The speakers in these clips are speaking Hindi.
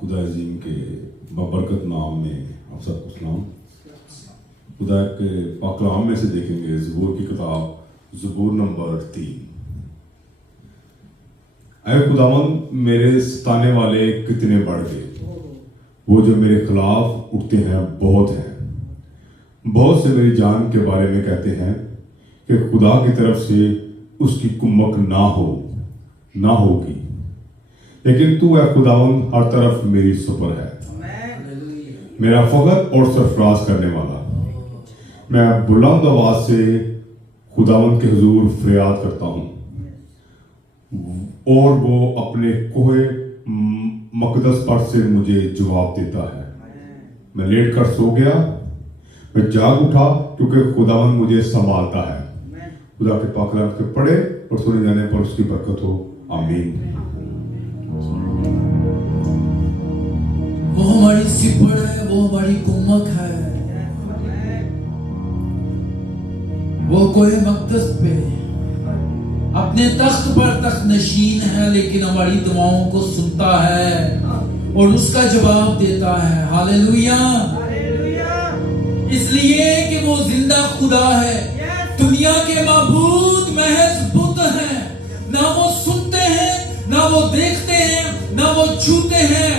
खुदा अजीम के बबरकत नाम में आप सबको सलाम। खुदा के पाकलाम में से देखेंगे ज़बूर की किताब ज़बूर नंबर 3। ऐ खुदावंद मेरे सताने वाले कितने बढ़ गए, वो जो मेरे खिलाफ उठते हैं बहुत हैं। बहुत से मेरी जान के बारे में कहते हैं कि खुदा की तरफ से उसकी कुम्मक ना होगी, लेकिन तू है खुदावंद हर तरफ मेरी सुपर है, मेरा फख्र और सरफराज करने वाला। मैं बुलंद आवाज से खुदावंद के हुजूर फरियाद करता हूँ और वो अपने कोहे मकदस पर से मुझे जवाब देता है। मैं लेट कर सो गया, मैं जाग उठा क्योंकि खुदावंद मुझे संभालता है। खुदा के पाक कलाम के पढ़े और सुने जाने पर उसकी बरकत हो, आमीन। वो हमारी सिपड़ है, वो हमारी कुम्मक है, वो कोहे मकदस पे अपने तख्त पर तख्त नशीन है, लेकिन हमारी दुआओं को सुनता है और उसका जवाब देता है। हालेलुया। इसलिए कि वो जिंदा खुदा है। दुनिया के माबूद महज बुत हैं, ना वो सुनते हैं, ना वो देखते हैं, ना वो छूते हैं,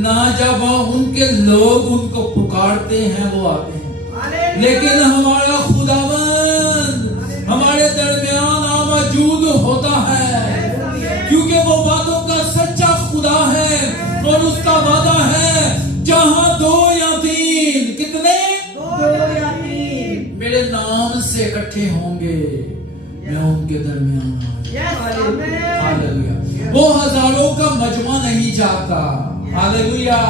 ना जब उनके लोग उनको पुकारते हैं वो आते हैं। लेकिन हमारा खुदावंद हमारे दरमियान मौजूद होता है, क्योंकि वो वादों का सच्चा खुदा है। और उसका वादा है जहां 2 या 3 कितने 2 या 3 मेरे नाम से इकट्ठे होंगे मैं उनके दरमियान हालेलुया। वो हजारों का मजमा नहीं चाहता हालेलुया।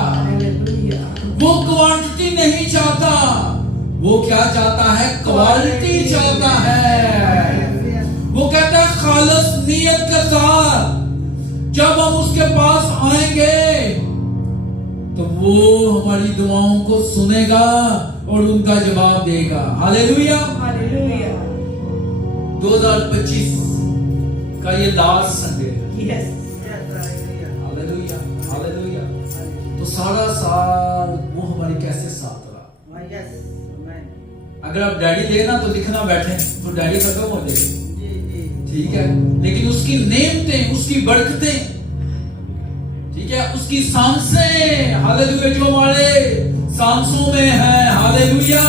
वो क्वांटिटी नहीं चाहता, वो क्या चाहता है क्वालिटी चाहता है। वो कहता है खालस नियत के साथ जब हम उसके पास आएंगे तो वो हमारी दुआओं को सुनेगा और उनका जवाब देगा हालेलुया। 2025 का ये लास्ट संडे है हालेलुया हालेलुया। तो सारा साल वो हमारी कैसे साथ रहा। अगर आप डैडी लेना तो लिखना बैठे तो डैडी खत्म हो जाएगी ठीक है, लेकिन उसकी नेमतें उसकी बरकतें ठीक है, उसकी सांसें हालेलुया जो हमारे सांसों में है हालेलुया।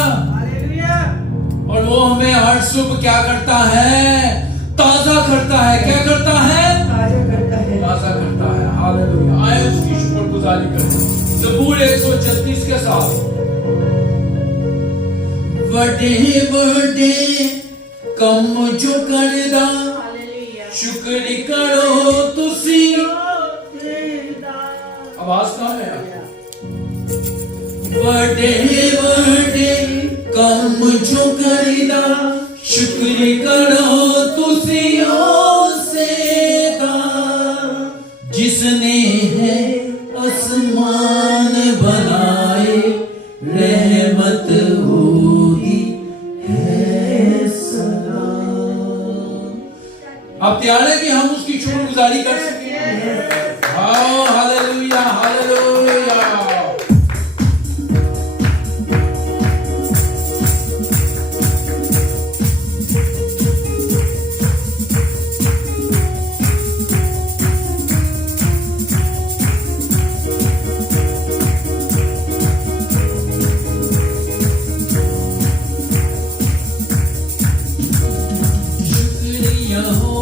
और वो हमें हर सुबह क्या करता है ताजा करता है। क्या करता है ताजा करता है हालेलुया। आए उसकी शुक्रगुजारी करते हैं ज़बूर 136 के साथ। बड़े बड़े कम जो करदा शुक्र करो तुसी। आवाज कहाँ है। बड़े बड़े कम जो करदा शुक्र करो तुसी सेदा जिसने है आसमान बनाए रहमत होगी है सलाम। आप तैयार है कि हम उसकी शुक्रगुजारी कर सकें। हाँ हालेलुया हालेलुया। शुक्रिया हो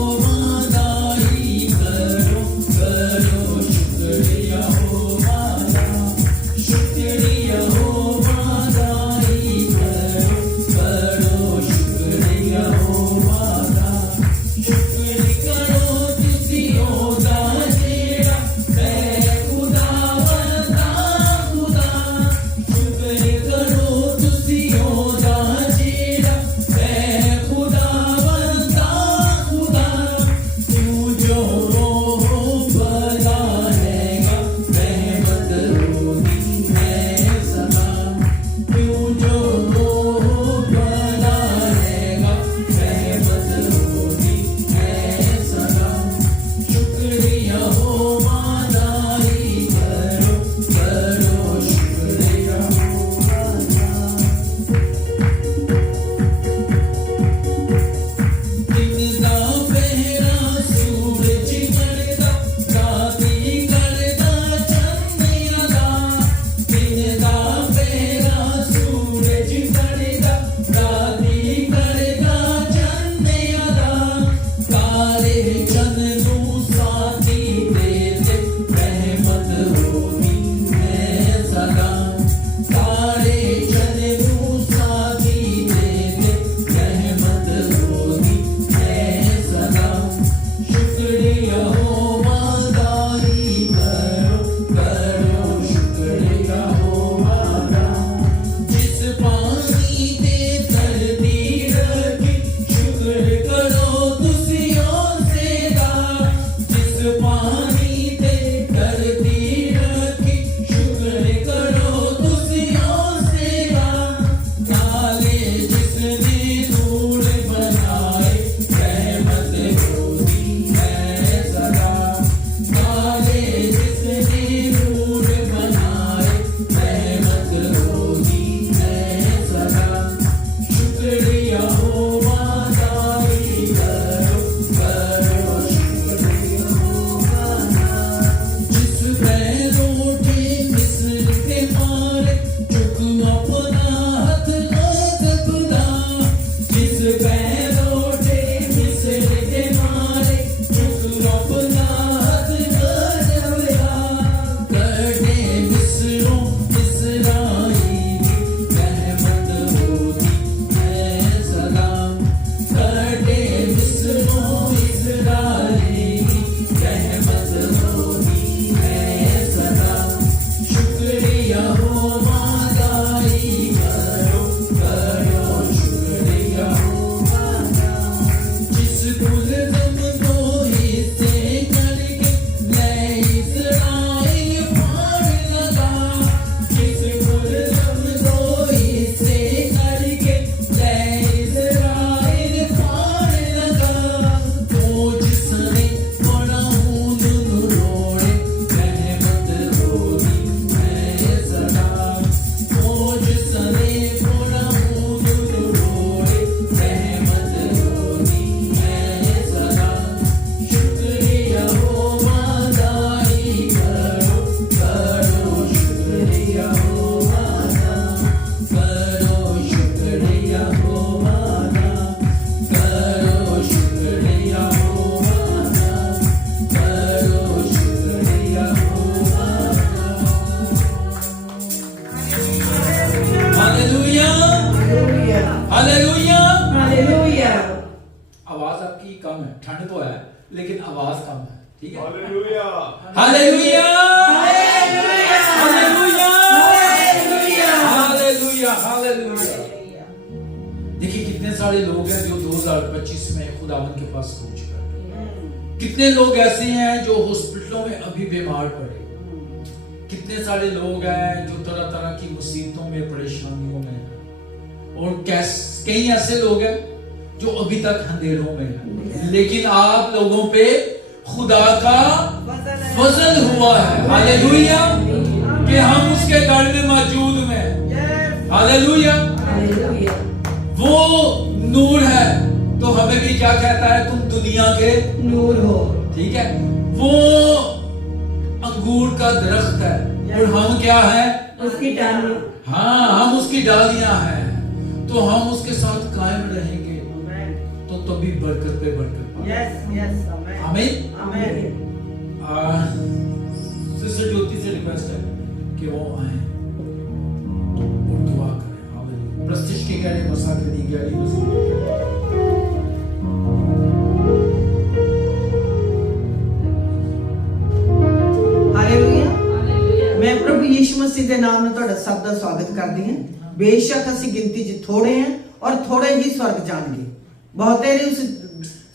hallelujah, hallelujah, hallelujah, hallelujah, hallelujah. देखिए कितने सारे लोग हैं जो 2025 में खुदावन के पास पहुंच गए। कितने लोग ऐसे हैं जो हॉस्पिटलों में अभी बीमार पड़े। कितने सारे लोग हैं जो तरह तरह की मुसीबतों में, परेशानियों में, और कई ऐसे लोग हैं जो अभी तक अंधेरों में हैं। लेकिन आप लोगों पे खुदा का फजल हुआ है, हालेलुया, कि हम उसके घर में मौजूद हैं, हालेलुया। वो नूर है, तो हमें भी क्या कहता है, तुम दुनिया के नूर हो। ठीक है। वो अंगूर का दरख्त है और हम क्या है, उसकी डाली। हाँ, हम उसकी डालियां हैं, तो हम उसके साथ कायम रहेंगे तो तभी बरकत पे बरकत पाएंगे। यस यस, आमीन आमीन। आमीन। सिस्टर ज्योति से रिक्वेस्ट है कि वो आए और दुआ करें। हालेलुया। प्रस्तिश की गहरी मसा के दी गहरी हालेलुया। मैं प्रभु यीशु मसीह के नाम में ਤੁਹਾਡਾ ਸਭ ਦਾ ਸਵਾਗਤ ਕਰਦੀ ਹਾਂ। बेशक ਅਸੀਂ ਗਿਣਤੀ 'ਚ ਥੋੜੇ हैं और थोड़े ही स्वर्ग जाएंगे, बहुतेरे उस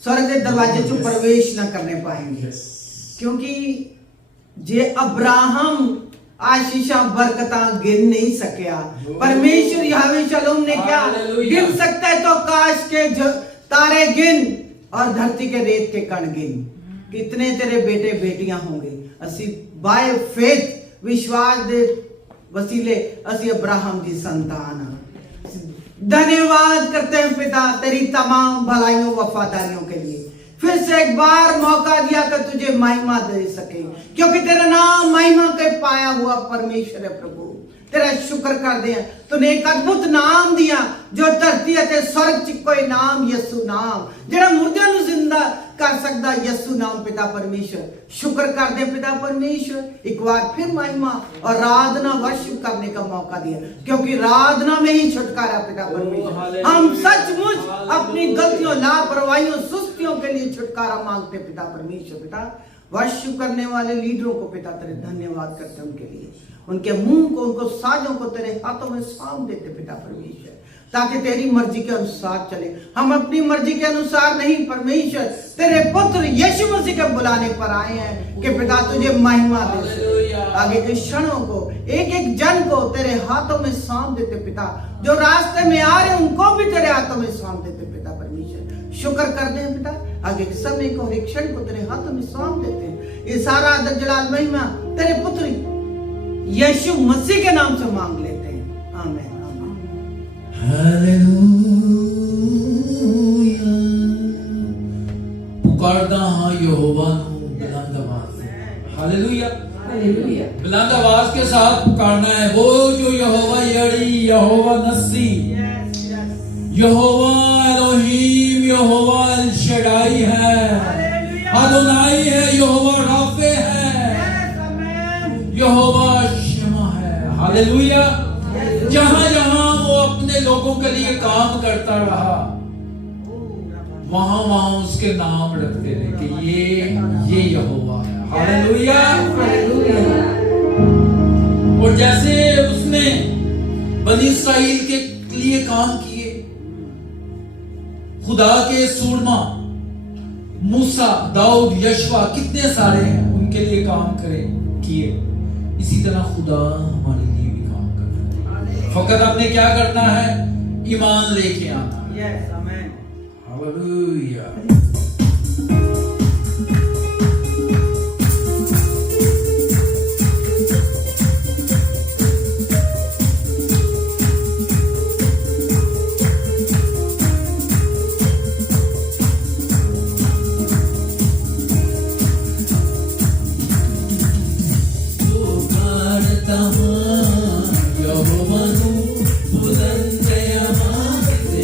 स्वर्ग के दरवाजे चो प्रवेश न करने पाएंगे। क्योंकि जे अब्राहम आशीषा बरकता गिन नहीं सकिया, परमेश्वर यहोवा शलोम ने क्या गिन सकता है, तो काश के तारे गिन और धरती के रेत के कण गिन। कितने तेरे बेटे बेटियां होंगे। असी बाय फेथ विश्वास दे वसीले असी अब्राहम की संतान। धन्यवाद करते हैं पिता तेरी तमाम भलाइयों वफादारियों के लिए। फिर से एक बार मौका दिया कि तुझे महिमा दे सके, क्योंकि तेरा नाम महिमा के पाया हुआ परमेश्वर है। प्रभु तेरा शुक्र कर दे, तूने एक अद्भुत नाम दिया जो धरती अते स्वर्ग च कोई नाम, यसु नाम, जेड़ा मुर्दे नु जिंदा कर सकदा, यसु नाम। पिता परमेश्वर शुक्र कर दे पिता परमेश्वर, एक बार फिर महिमा और आराधना वर्शिप करने का मौका दिया, क्योंकि आराधना में ही छुटकारा पिता परमेश्वर। हम सचमुच अपनी गलतियों, लापरवाहियों, सुस्तियों के लिए छुटकारा मांगते पिता परमेश्वर। पिता वर्शिप करने वाले लीडरों को पिता तेरे धन्यवाद करते, उनके लिए, उनके मुंह को, उनको साजों को तेरे हाथों में सौंप देते पिता परमेश्वर, ताकि तेरी मर्जी के अनुसार चले। हम अपनी मर्जी के अनुसार नहीं परमेश्वर, तेरे पुत्र यीशु मसीह के बुलाने पर आए हैं कि पिता तुझे महिमा दे। आगे के क्षणों को, एक एक जन को तेरे हाथों में सौंप देते पिता, जो रास्ते में आ रहे उनको भी तेरे हाथों में सौंप देते पिता परमेश्वर। शुक्र करते हैं पिता, आगे के समय को, हर एक क्षण को तेरे हाथों में सौंप देते हैं। ये सारा आदर जलाल महिमा तेरे पुत्र यीशु मसीह के नाम से मांग लेते हैं, आमीन। हालेलुया। पुकारदा हां यहोवा नु बुलंद आवाज से। Hallelujah, hallelujah. बुलंद आवाज के साथ पुकारना है। वो जो यहोवा यड़ी, यहोवा नस्सी, यहोवा एलोहीम, यहोवा अल शडाई है, अदोनाई है, यहोवा राफे है, यहोवा शमा है। हालेलुया। जहां जहां वो अपने लोगों के लिए काम करता रहा, वहां वहां उसके नाम रखते रहे कि ये यहोवा है। हालेलुया। और जैसे उसने बनी इस्राइल के लिए काम किए, खुदा के सूरमा मूसा, दाऊद, यशवा, कितने सारे हैं, उनके लिए काम किए, इसी तरह खुदा हमारे लिए भी काम करता है। फकत आपने क्या करना है, ईमान लेके आना है। यस, आमीन। हालेलुया। बुलंद आवाज से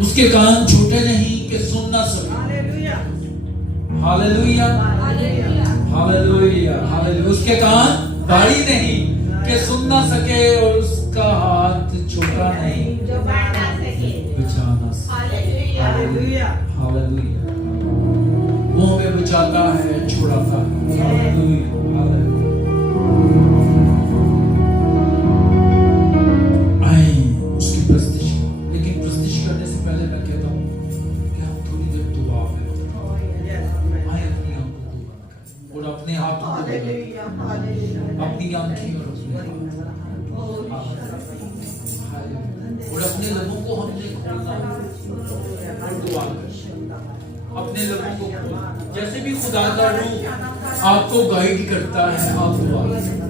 उसके कान छोटे नहीं कि सुन ना सके। Hallelujah, hallelujah, hallelujah. उसके कान भारी नहीं कि सुन ना सके और उसका हाथ छोटा नहीं बचा ना सके। हालेलुया, वो हमें बचाता है, छुड़ाता है। Hallelujah, hallelujah. आए उसकी प्रस्तुति, लेकिन प्रस्तुति करने से पहले मैं कहता हूँ कि हम थोड़ी देर दुआ में आए, अपनी आंखों को बंद करें और अपने हाथों को बंद करें, अपनी आंखें और अपने लबों को हमने खोलना और दुआ करें। अपने लबों को खोलना, जैसे भी खुदा का रूह आपको गाइड करता है, आप दुआ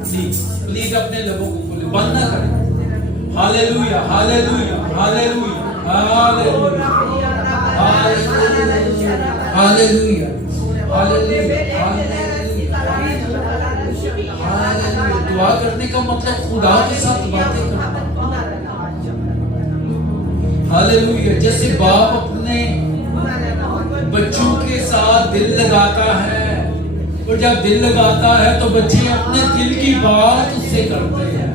प्लीज प्लीज अपने लबों को खोलें, बंद ना करें। Hallelujah, hallelujah, hallelujah, hallelujah, hallelujah, hallelujah, hallelujah. दुआ करने का मतलब खुदा के साथ बातें करना। हालेलुया। जैसे बाप अपने बच्चों के साथ दिल लगाता है, और जब दिल लगाता है तो बच्चे अपने दिल की बात उससे करते हैं।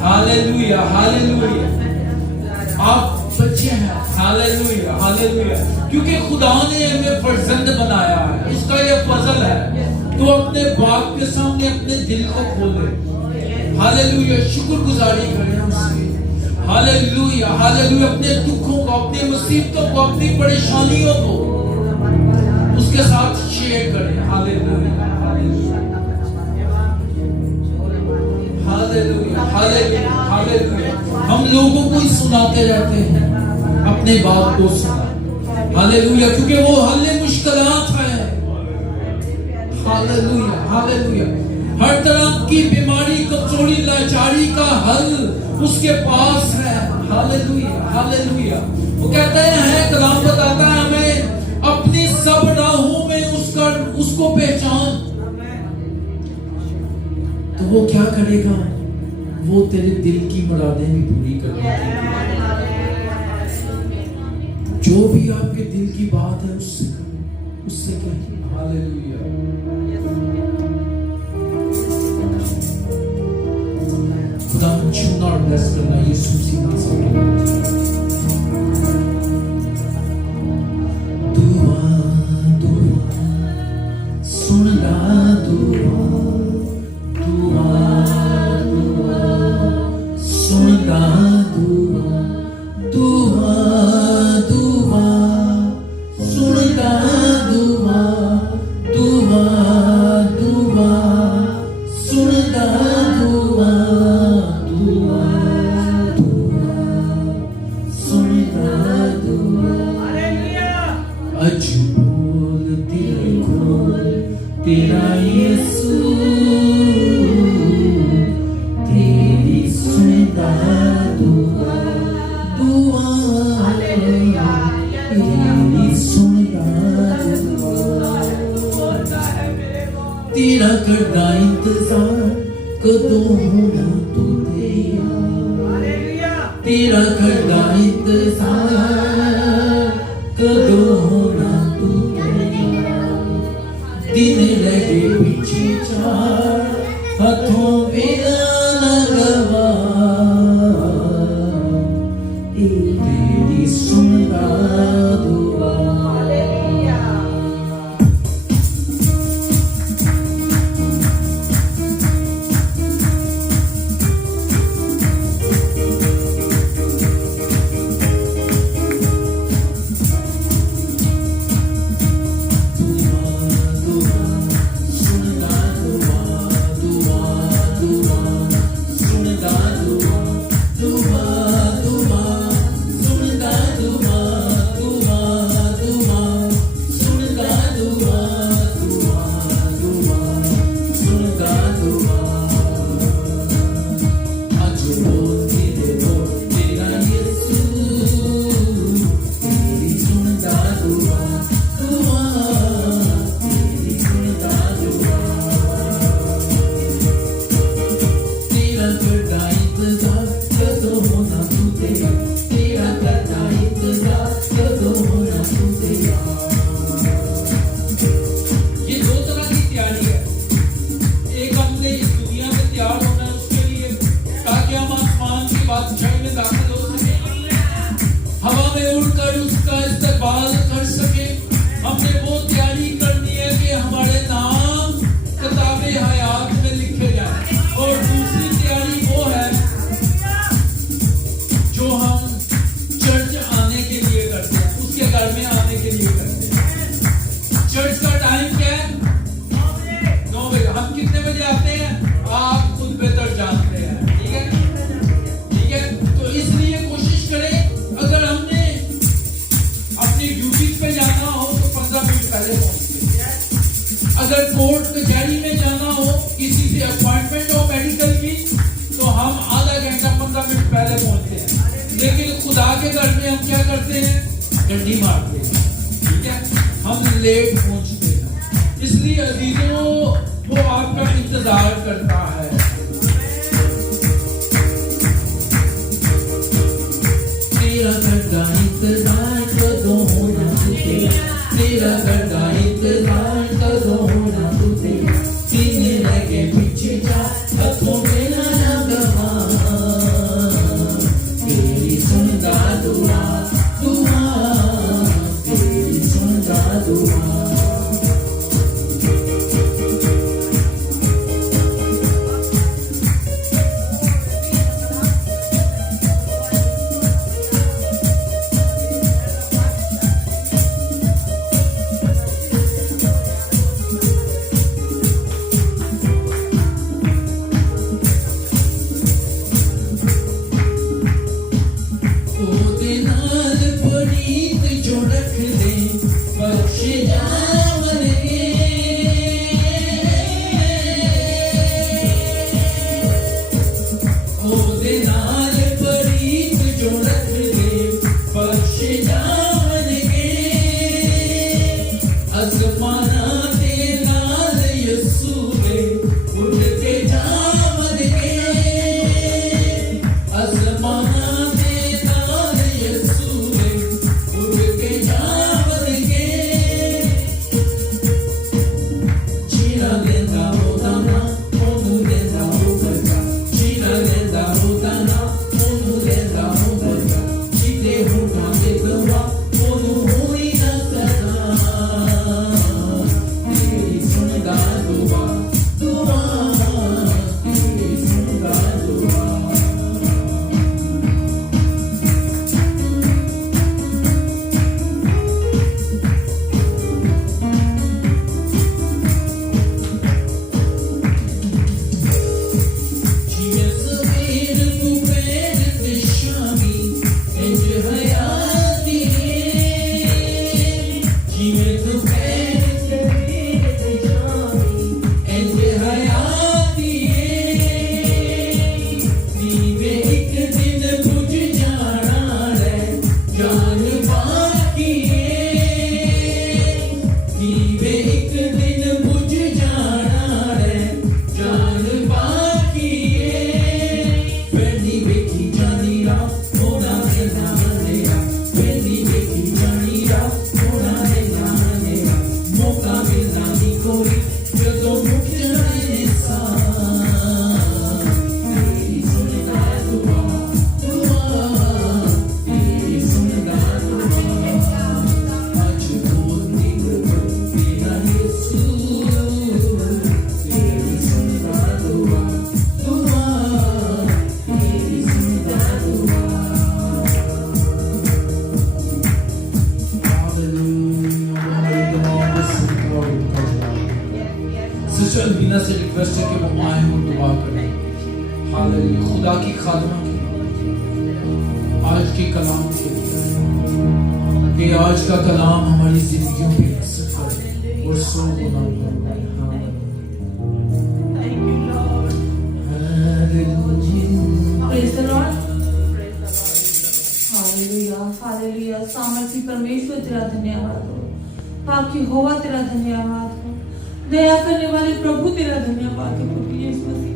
Hallelujah, hallelujah. आप बच्चे हैं। Hallelujah, hallelujah. क्योंकि खुदा ने हमें फर्जंद बनाया है, उसका ये फजल है। तो अपने बाप के सामने अपने दिल को खोले। हालेलुया, शुक्रगुजारी करें उसकी। Hallelujah, hallelujah. अपने दुखों को, अपनी मुसीबतों को, अपनी परेशानियों को उसके साथ शेयर करें। Hallelujah, hallelujah, hallelujah, hallelujah. हम लोगों को ही सुनाते रहते हैं, अपने बाप को सुना। हालेलुया, क्योंकि वो हल मुश्किलात है। Hallelujah, hallelujah. हर तरह की बीमारी, कमजोरी, लाचारी का हल उसके पास है। Hallelujah, hallelujah. वो कहते हैं, कलाम बताता है हमें अपनी सब राहों में उसको पहचान। तो वो क्या करेगा? वो तेरे दिल की मुरादें भी पूरी करेगा। जो भी आपके दिल की बात है उससे कहिए। हालेलुया। खुदा छूना और ब्लेस करना यीशु मसीह नाम से। दुआ दुआ सुनना, दुआ दुआ दुआ सुनना, दुआ दुआ दुआ सुनना, दुआ दुआ दुआ सुनना, दुआ दुआ दुआ सुनना, दुआ। अज बोल दिल खोल तेरा यीशु, तेरी सुनता दुआ, दुआ तेरी सुनता दुआ। तेरा करदा इंतजार कदों होना तू तैयार, तेरा करदा इंतजार कदों होना तू तैयार। दिन लगे पीछे चार, हाथों में न गवा, तेरी सुनता दुआ। तेरा करता इंतजार इस्तकबाल कर सके। हमने वो तैयारी करनी है कि हमारे नाम किताबे हयात में लिखे जाए। और दूसरी तैयारी वो है जो हम चर्च आने के लिए करते हैं, उसके घर में आने के लिए करते हैं। चर्च का टाइम क्या है? 9 बजे। हम कितने बजे आते हैं आप खुद बेहतर जानते हैं, ठीक है? ठीक है, तो इसलिए कोशिश करें, अगर हमने अपनी ड्यूटी पे जाना हो तो 15 मिनट पहले पहुंचे। अगर कोर्ट कचहरी में जाना हो, किसी से अपॉइंटमेंट हो मेडिकल की, तो हम आधा घंटा 15 मिनट पहले पहुंचते हैं। लेकिन खुदा के घर में हम क्या करते हैं? डंडी मारते हैं, ठीक है? हम लेट पहुंचते हैं। इसलिए अजीजों, वो आपका इंतजार करता है। तेरा करता इंतजार कदों होना तुझे, तेरा करता इंतजार कदों होना तुझे। सीने लगे पीछे जा, हाथों में ना गवा, तेरी सुनता दुआ, दुआ, तेरी सुनता दुआ। सिस्टर बीना से रिक्वेस्ट है कि वो आए और दुआ करें। हालेलुया। खुदा की खादमा के आज के कलाम के कि आज का कलाम हमारी जिंदगियों पे असर करे और सो गुना Praise the Lord. Hallelujah, hallelujah. सामर्थी परमेश्वर तेरा धन्यवाद हो, पाकी होवा तेरा धन्यवाद हो, दया करने वाले प्रभु तेरा धन्यवाद हो। प्रभु यीशु मसीह,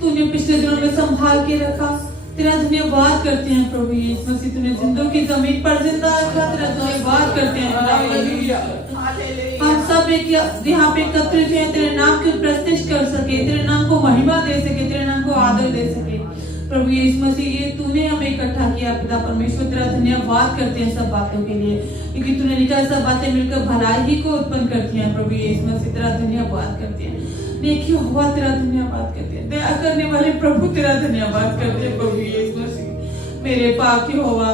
तूने पिछले दिनों में संभाल के रखा, तेरा धन्यवाद करते हैं प्रभु यीशु मसीह। तूने जिंदों की जमीन पर जिंदा रखा, तेरा धन्यवाद करते हैं। हम सब एक यहाँ पे एकत्रित हैं, तेरे नाम की प्रतिष्ठा कर सके, तेरे नाम को महिमा दे सके, तेरे नाम को आदर दे सके। प्रभु यीशु मसीह ये तूने हमें इकट्ठा किया पिता परमेश्वर, तेरा धन्यवाद करते हैं सब बातों के लिए, क्योंकि तूने लिखा सब बातें मिलकर भलाई को उत्पन्न करती हैं। प्रभु यीशु मसीह तेरा धन्यवाद करते हैं। नेकी हुआ तेरा धन्यवाद करते हैं। दया करने वाले प्रभु तेरा धन्यवाद करते हैं। प्रभु यीशु मसीह मेरे पाक यहोवा,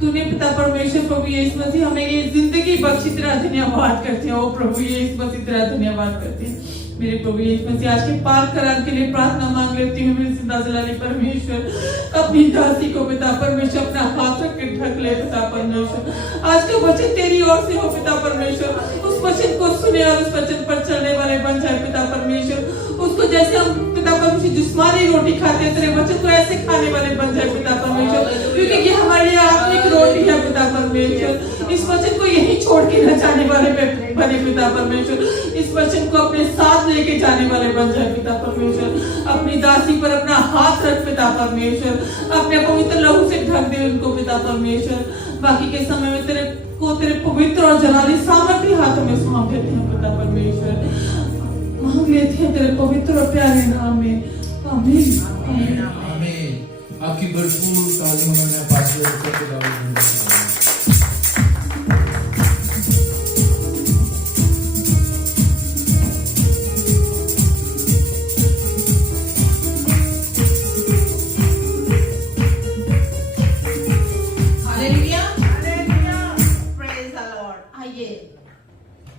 तूने पिता परमेश्वर प्रभु यीशु मसीह हमें ये जिंदगी बख्शी, तेरा धन्यवाद करते हैं। ओ प्रभु यीशु मसीह तेरा धन्यवाद करते हैं। मेरे प्रभु यीशु मसीह आज के पाक करार के लिए प्रार्थना मांग लेती हूँ। मेरे जिंदा जलाली परमेश्वर अपनी दासी को पिता परमेश्वर अपना हाथ रख के ढक ले पिता परमेश्वर। आज का वचन तेरी ओर से हो पिता परमेश्वर, उस वचन को सुने और उस वचन पर चलने वाले बन जाए पिता परमेश्वर। उसको जैसे हम पिता परमेश्वर जिस्मानी रोटी खाते हैं, तेरे वचन को ऐसे खाने वाले बन जाए पिता परमेश्वर, क्योंकि ये हमारे लिए आत्मिक रोटी है पिता परमेश्वर। इस वचन को यही छोड़ के न जाने वाले बने पिता परमेश्वर, इस वचन को अपने साथ लेके जाने वाले बन जाए पिता परमेश्वर। अपनी दासी पर अपना हाथ रख पिता परमेश्वर, अपने पवित्र लहू से ढक दे उनको पिता परमेश्वर। बाकी के समय में तेरे पवित्र और जलाली सामर्थ्य हाथों में सौंप देते हैं पिता परमेश्वर। मांग लेते हैं तेरे पवित्र और प्यारे नाम में, आमीन आमीन आमीन। आपकी भरपूर तालीम में पास्टर को खुदावंद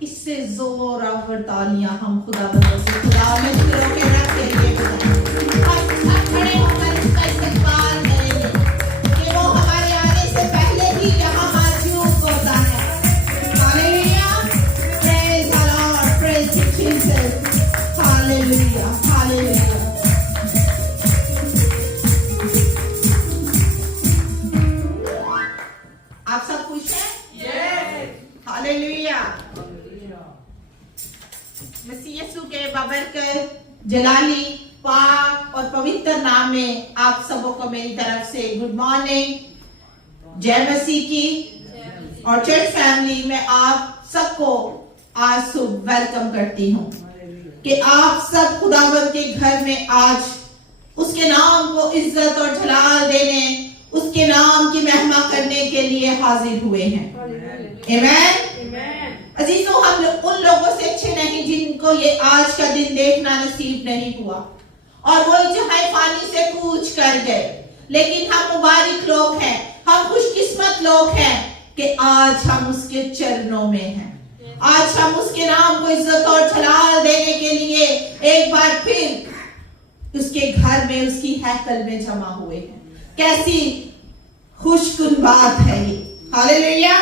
इससे जोरावर तालियां हम खुदा से खुदा में शुरू के रखेंगे। हम सब खड़े होकर इसका इस्तेमाल करेंगे कि वो हमारे आने से पहले ही यहाँ मौजूद होता है। Hallelujah, praise the Lord, praise Jesus, hallelujah hallelujah. आप सब खुश हैं? हालेलुया। मसीह यीशु के बाबरकत, जलाली, पाक और पवित्र नाम में आप सबों को मेरी तरफ से गुड मॉर्निंग, जय मसीह की और चर्च फैमिली में आप सबको आज सुबह वेलकम करती हूँ कि आप सब खुदावंद के घर में आज उसके नाम को इज्जत और जलाल देने, उसके नाम की महिमा करने के लिए हाजिर हुए हैं। आमीन। अजीजों, हम उन लोगों से अच्छे नहीं जिनको ये आज का दिन देखना नसीब नहीं हुआ और वो जो है पानी से कूच कर गए, लेकिन हम मुबारक लोग हैं, हम खुशकिस्मत लोग हैं कि आज हम उसके चरणों में हैं। आज हम उसके नाम को इज्जत और जलाल देने के लिए एक बार फिर उसके घर में, उसकी हैकल में जमा हुए हैं। कैसी खुशकुन बात है ये। हालेलुया।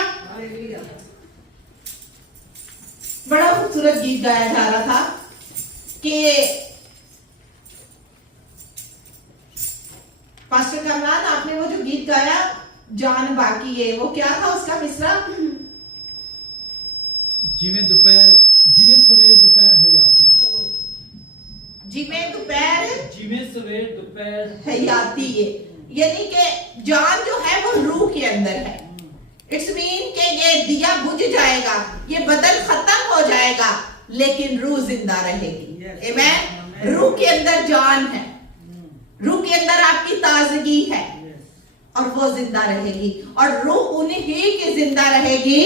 बड़ा खूबसूरत गीत गाया जा रहा था कि पास्टर कमरान, आपने वो जो गीत गाया जान बाकी है, वो क्या था उसका मिसरा? जिਵੇਂ सवेर दोपहर हयाती, जिਵੇਂ सवेर दोपहर हयाती है, यानी कि जान जो है वो रूह के अंदर है। इट्स मीन के ये दिया बुझ जाएगा, ये बदन खत्म हो जाएगा, लेकिन रूह जिंदा रहेगी। आमीन। रूह के अंदर जान है, रूह के अंदर आपकी ताजगी है और वो जिंदा रहेगी। और रूह उन्हीं की जिंदा रहेगी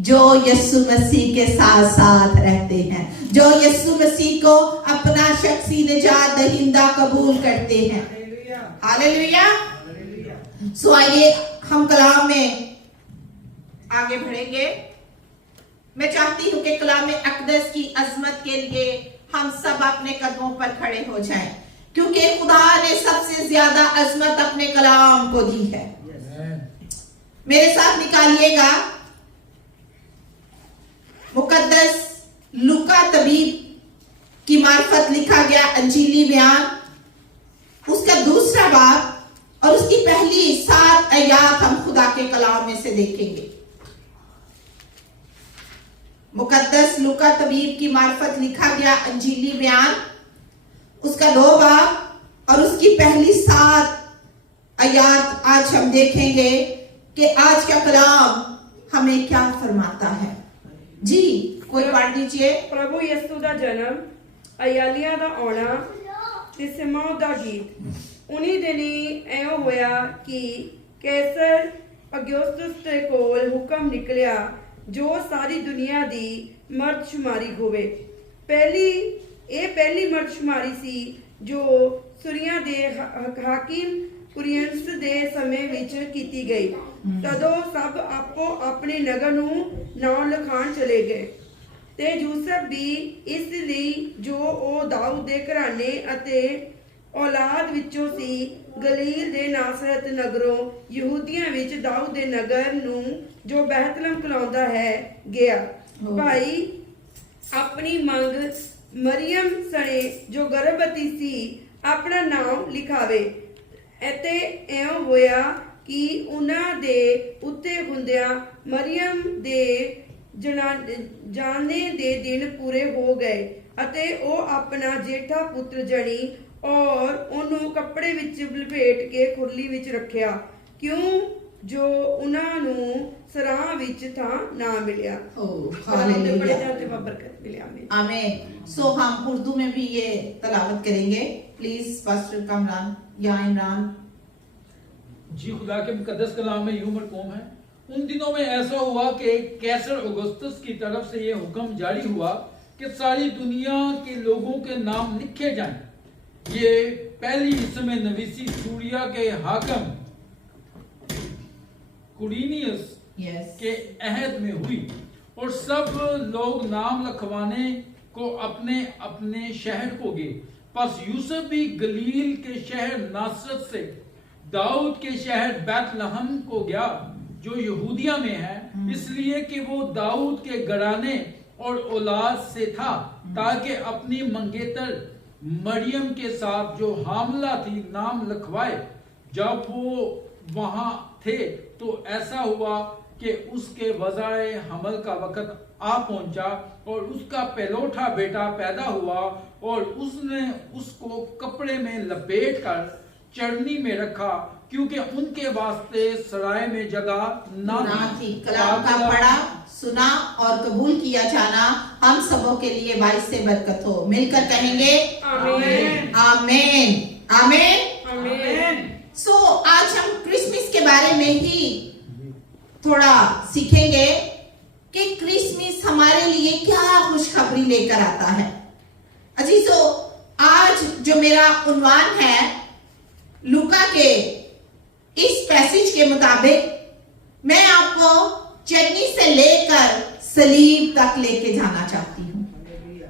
जो यीशु मसीह के साथ साथ रहते हैं, जो यीशु मसीह को अपना शख्सी निजात दहिंदा कबूल करते हैं। हालेलुया। सो आइए हम कलाम में आगे बढ़ेंगे। मैं चाहती हूं कि कलाम अक़दस की अजमत के लिए हम सब अपने कदमों पर खड़े हो जाएं, क्योंकि खुदा ने सबसे ज्यादा अजमत अपने कलाम को दी है। मेरे साथ निकालिएगा मुकद्दस लूका तबीब की मार्फत लिखा गया अंजीली बयान, उसका दूसरा बाब और उसकी पहली 7 आयत हम खुदा के कलाम में से देखेंगे। मुकद्दस लूका तबीब की मार्फत लिखा गया अंजीली बयान, उसका 2 बाब और उसकी पहली 7 आयत आज हम देखेंगे कि आज का कलाम हमें क्या फरमाता है। जी, कोई पढ़ दीजिए। प्रभु यीशु दा जन्म, अयालिया दा आना ते सिमोन दा गीत। उन्हीं दिनी एओ होया कि कैसर अगुस्तुस दे कोल हुक्म निकलिया जो सारी दुनिया दी मर्दशुमारी होवे। पहली मर्दशुमारी सी जो सुरिया दे हाकिम कुरियंस दे समय विच कीती गई। तदों सब आपो अपने नगर नूं नाम लिखाण चले गए ते यूसुफ भी इस लई जो ओ दाऊद दे घराने अते औलाद विचों सी गलील दे नासरत नगरों यहूदियां विच दाऊद दे नगर नूं जो बैतलहम कहलाउंदा है गया। भाई अपनी मंग मरियम सने जो गर्भवती सी अपना नाम लिखावे ਅਤੇ ਐਂ ਹੋਇਆ ਕਿ ਉਹਨਾਂ ਦੇ ਉੱਤੇ ਹੁੰਦਿਆਂ ਮਰੀਅਮ ਦੇ ਜਾਣੇ ਦੇ ਦਿਨ ਪੂਰੇ ਹੋ ਗਏ ਅਤੇ ਉਹ ਆਪਣਾ ਜੇਠਾ ਪੁੱਤਰ ਜਣੀ ਔਰ ਉਹਨੂੰ ਕੱਪੜੇ ਵਿੱਚ ਲਪੇਟ ਕੇ ਖੁਰਲੀ ਵਿੱਚ ਰੱਖਿਆ ਕਿਉਂ ਜੋ ਉਹਨਾਂ ਨੂੰ ਸਰਾਂ ਵਿੱਚ ਥਾਂ ना मिलिया। आमीन। सो हम उर्दू में भी ये तलावत करेंगे। प्लीज पास्टर कमरान या इमरान। जी, खुदा के मुकद्दस कलाम में यूं मरकूम है, उन दिनों में ऐसा हुआ कि कैसर अगुस्तुस की तरफ से ये हुक्म जारी हुआ कि सारी दुनिया के लोगों के नाम लिखे जाएं। ये पहली इसमें नवीसी सूरिया के हाकिम कुरिनियस के अहद में हुई और सब लोग नाम लिखवाने को अपने अपने शहर को गए। बस यूसुफ भी गलील के शहर नासरत से दाऊद के शहर बैतलहम को गया जो यहूदिया में है, इसलिए कि वो दाऊद के घराने और औलाद से था, ताकि अपनी मंगेतर मरियम के साथ जो हामला थी नाम लिखवाए। जब वो वहां थे तो ऐसा हुआ कि उसके वज़ाए हमल का वक़्त आ पहुंचा और उसका पहलौठा बेटा पैदा हुआ और उसने उसको कपड़े में लपेट कर चरनी में रखा क्योंकि उनके वास्ते सराय में जगह ना थी। कलाम का पढ़ा, सुना और कबूल किया जाना हम सबों के लिए बाइस से बरकत हो। मिलकर कहेंगे आमीन आमीन आमीन आमीन। सो आज हम क्रिसमस के बारे में ही थोड़ा सीखेंगे कि क्रिसमस हमारे लिए क्या खुशखबरी लेकर आता है। अजीजों, आज जो मेरा उन्वान है लूका के इस पैसेज के मुताबिक मैं आपको चटनी से लेकर सलीब तक लेके जाना चाहती हूँ,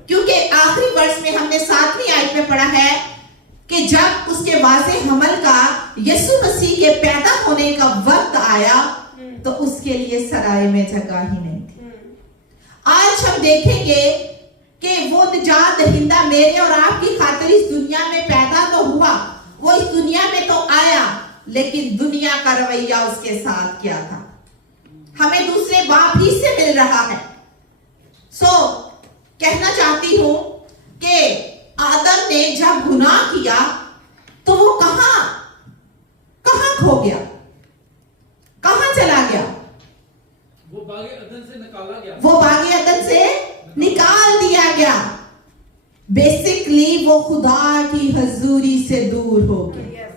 क्योंकि आखिरी वर्ष में हमने 7वीं आयत में पढ़ा है कि जब उसके वाज़े हमल का यीशु मसीह के पैदा होने का वक्त आया तो उसके लिए सराय में जगह ही नहीं थी। आज हम देखेंगे कि वो निजात दहिंदा मेरे और आपकी खातिर इस दुनिया में पैदा तो हुआ, वो इस दुनिया में तो आया, लेकिन दुनिया का रवैया उसके साथ क्या था। हमें दूसरे बाप ही से मिल रहा है। सो कहना चाहती हूं कि आदम ने जब गुनाह किया तो वो कहां खो गया, कहां चला गया? वो बागे अदन से निकाला गया। वो बागे अदन से निकाल दिया गया। बेसिकली वो खुदा की हजूरी से दूर हो गया।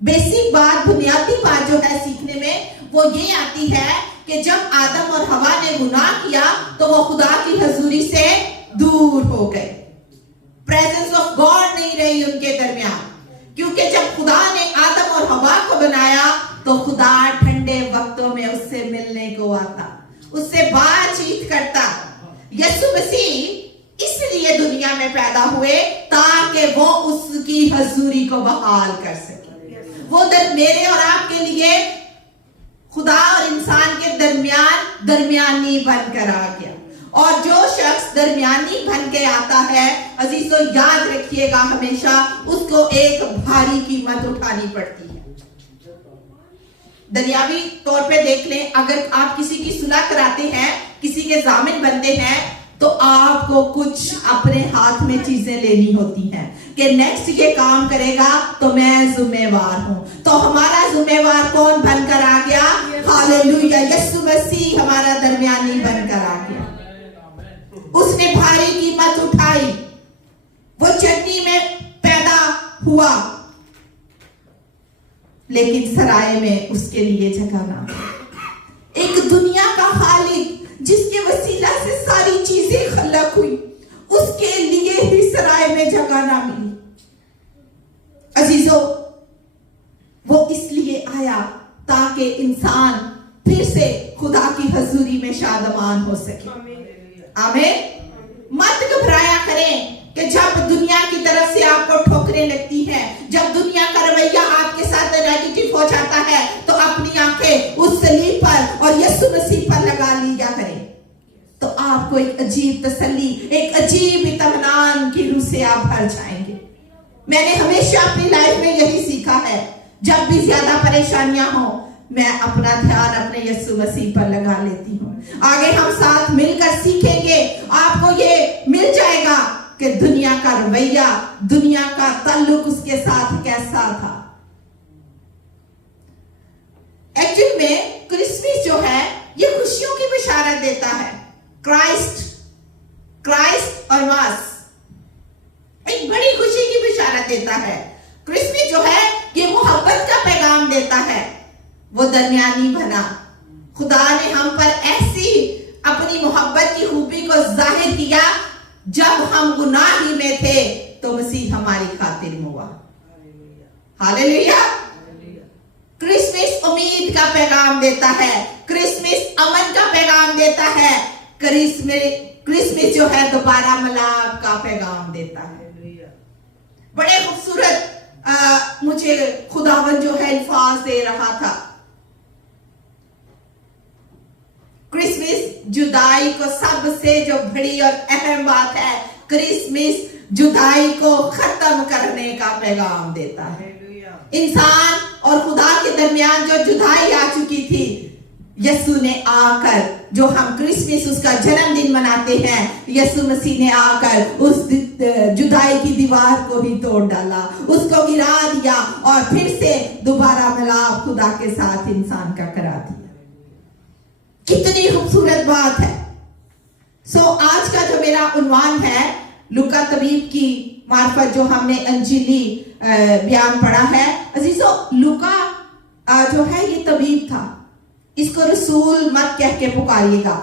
बेसिक बात, बुनियादी बात जो है सीखने में वो ये आती है कि जब आदम और हवा ने गुनाह किया तो वो खुदा की हजूरी से दूर हो गए। प्रेजेंस ऑफ गॉड नहीं रही उनके दरमियान, क्योंकि जब खुदा ने आदम और हवा को बनाया तो खुदा ठंडे वक्तों में उससे मिलने को आता, उससे बातचीत करता। यीशु मसीह इसलिए दुनिया में पैदा हुए ताकि वो उसकी हजूरी को बहाल कर सके। वो मेरे और आपके लिए खुदा और इंसान के दरमियान दरमियानी बनकर आ गया। और जो शख्स दरमियानी बन के आता है, अजीजों याद रखिएगा हमेशा उसको एक भारी कीमत उठानी पड़ती है। दुनियावी तौर पे देख लें, अगर आप किसी की सुलह कराते हैं, किसी के जामिन बनते हैं, तो आपको कुछ अपने हाथ में चीजें लेनी होती हैं कि नेक्स्ट ये काम करेगा तो मैं जिम्मेवार हूं। तो हमारा जिम्मेवार कौन बनकर आ गया? हालेलुया, यीशु मसीह हमारा दरमियानी बनकर आ गया। उसने भारी कीमत उठाई, वो चटनी में पैदा हुआ, लेकिन सराय में उसके लिए जगह ना थी। एक दुनिया का खालिक जिसके वसीला से सारी चीजें खलक हुई, उसके लिए ही सराय में जगह ना मिली। अजीजों, वो इसलिए आया ताकि इंसान फिर से खुदा की हजूरी में शादमान हो सके। आमीन। मत घबराया करें कि जब दुनिया की तरफ से आपको ठोकरें लगती हैं, जब दुनिया का रवैया आपके साथ नेगेटिव हो जाता है, तो अपनी आंखें उस सलीब पर और यीशु मसीह पर लगा लिया करें, तो आपको एक अजीब तसल्ली, एक अजीब इत्मीनान की रूह से आप भर जाएंगे। मैंने हमेशा अपनी लाइफ में यही सीखा है, जब भी ज्यादा परेशानियां हो, मैं अपना ध्यान अपने यीशु मसीह पर लगा लेती हूँ। आगे हम साथ मिलकर सीखेंगे, आपको ये मिल जाएगा कि दुनिया का रवैया, दुनिया का ताल्लुक उसके साथ कैसा था। एक्चुअल में क्रिसमस जो है ये खुशियों की बिशारत देता है। क्राइस्ट और मास एक बड़ी खुशी की बिशारत देता है। क्रिसमस जो है ये मोहब्बत का पैगाम देता है। वो दरमियानी बना, खुदा ने हम पर ऐसी अपनी मोहब्बत की खूबी को जाहिर किया, जब हम गुनाही में थे तो मसीह हमारी खातिर हुआ। हालेलुया। क्रिसमस उम्मीद का पैगाम देता है, क्रिसमस अमन का पैगाम देता है, क्रिसमस जो है दोबारा मिलाप का पैगाम देता है। बड़े खूबसूरत मुझे खुदावन जो है अल्फाज दे रहा था। क्रिसमस जुदाई को सबसे जो बड़ी और अहम बात है, क्रिसमस जुदाई को खत्म करने का पैगाम देता है। इंसान और खुदा के दरमियान जो जुदाई आ चुकी थी, यीशु ने आकर, जो हम क्रिसमस उसका जन्मदिन मनाते हैं, यीशु मसीह ने आकर उस जुदाई की दीवार को ही तोड़ डाला, उसको गिरा दिया और फिर से दोबारा मिलाप खुदा के साथ इंसान का करा दिया। कितनी खूबसूरत बात है। आज का जो मेरा उन्वान है, लूका तबीब की मार्फत जो हमने अंजीली बयान पढ़ा है। अजीजों, लूका जो है ये तबीब था, इसको रसूल मत कह के पुकारिएगा,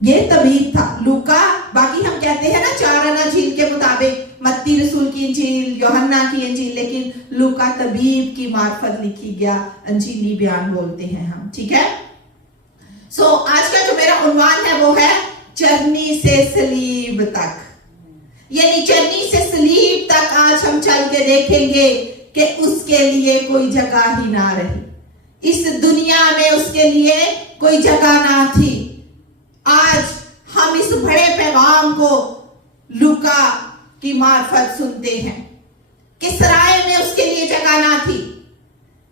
ये तबीब था। लूका, बाकी हम कहते हैं ना 4 अंजील के मुताबिक, मत्ती रसूल की इंजील, यूहन्ना की इंजील, लेकिन लूका तबीब की मार्फत लिखी गया अंजीली बयान बोलते हैं हम, ठीक है। आज का जो मेरा उन्वान है वो है चरनी से सलीब तक, यानी चरनी से सलीब तक आज हम चल के देखेंगे कि उसके लिए कोई जगह ही ना रही, इस दुनिया में उसके लिए कोई जगह ना थी। आज हम इस बड़े पैगाम को लूका की मार्फत सुनते हैं कि सराय में उसके लिए जगह ना थी।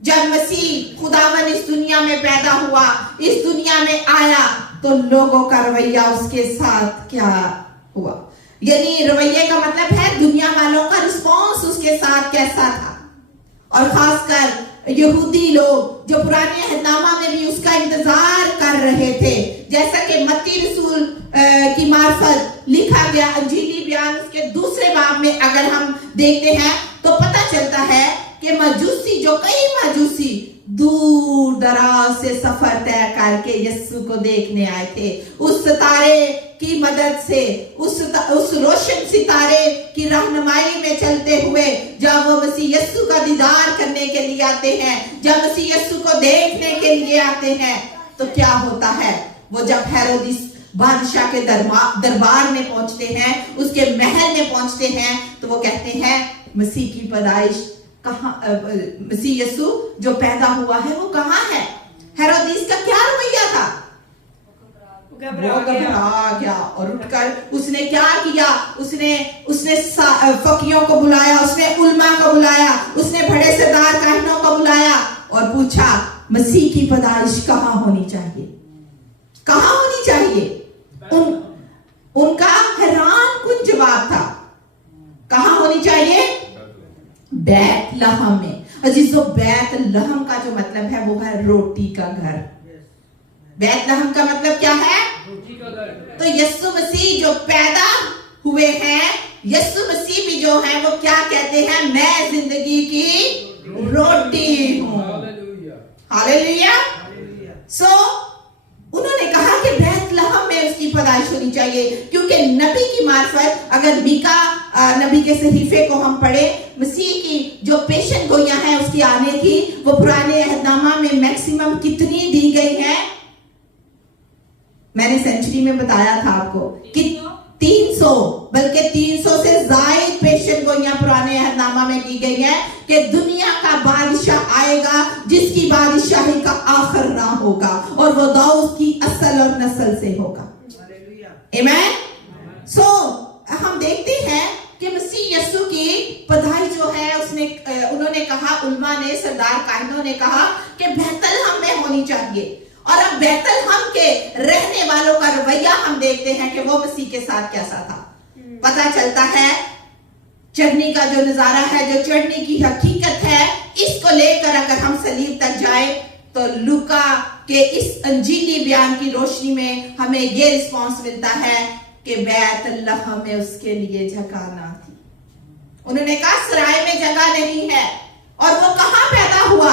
जब मसीह खुदावन इस दुनिया में पैदा हुआ, इस दुनिया में आया, तो लोगों का रवैया उसके साथ क्या हुआ, यानी रवैये का मतलब है दुनिया वालों का रिस्पॉन्स उसके साथ कैसा था। और खासकर यहूदी लोग जो पुराने अहदनामा में भी उसका इंतजार कर रहे थे, जैसा कि मत्ती रसूल की मार्फत लिखा गया अंजीली बयान उसके 2 बाब में अगर हम देखते हैं तो पता चलता है कि मजूसी, जो कई मजूसी दूर दराज से सफर तय करके यीशु को देखने आए थे, उस सितारे की मदद से, उस रोशन सितारे की रहनुमाई में चलते हुए जब वो मसीह यीशु का दीदार करने के लिए आते हैं, जब मसीह यीशु को देखने के लिए आते हैं, तो क्या होता है, वो जब हेरोदिस बादशाह के दरबार में पहुंचते हैं, उसके महल में पहुंचते हैं, तो वो कहते हैं मसीह की पैदाइश कहाँ, मसीह यीशु जो पैदा हुआ है वो कहाँ है। हेरोदिस का क्या रवैया था, वो घबरा गया और उठकर उसने क्या किया, उसने फकीयों को बुलाया, उसने उलमा को बुलाया, उसने बड़े सरदार काहिनों को बुलाया और पूछा मसीह की पैदाइश कहाँ होनी चाहिए, कहाँ होनी चाहिए। उनका हैरान कुन जवाब था, कहाँ होनी चाहिए, बैतलहम में। अजीजों, बैतलहम का जो मतलब है वो है रोटी का घर। बैतलहम का मतलब क्या है, रोटी का घर। तो यीशु मसीह जो पैदा हुए हैं, यीशु मसीह भी जो है वो क्या कहते हैं, मैं जिंदगी की रोटी हूं। हालेलुया। सो उन्होंने कहा कि बैतलहम में उसकी पैदाइश होनी चाहिए, क्योंकि नबी की मार्फत, अगर मीका नबी के सहीफे को हम पढ़े, मसीह की जो पेशन गोइयां हैं उसकी आने की, वो पुराने अहदनामा में मैक्सिमम कितनी दी गई है? मैंने सेंचुरी में बताया था आपको कि 300, बल्कि 300 से ज्यादा पेशन गोइयां पुराने अहदनामा में की गई है कि दुनिया का बादशाह आएगा जिसकी बादशाही का आखिर ना होगा, और वो दाऊद की असल और नस्ल से होगा। आमीन। सो हम देखते हैं कि मसीह यीशु की पैदाइश जो है उन्होंने कहा, उलमा ने, सरदार काहिनों ने कहा कि बैतलहम में होनी चाहिए। और अब बैतलहम के रहने वालों का रवैया हम देखते हैं कि वो मसीह के साथ कैसा था। पता चलता है चढ़ने का जो नजारा है, जो चढ़ने की हकीकत है, इसको लेकर अगर हम सलीब तक जाए तो लूका के इस अंजीली बयान की रोशनी में हमें ये रिस्पॉन्स मिलता है कि बैतलहम में उसके लिए जगह ना थी। उन्होंने कहा सराय में जगह नहीं है। और वो कहां पैदा हुआ?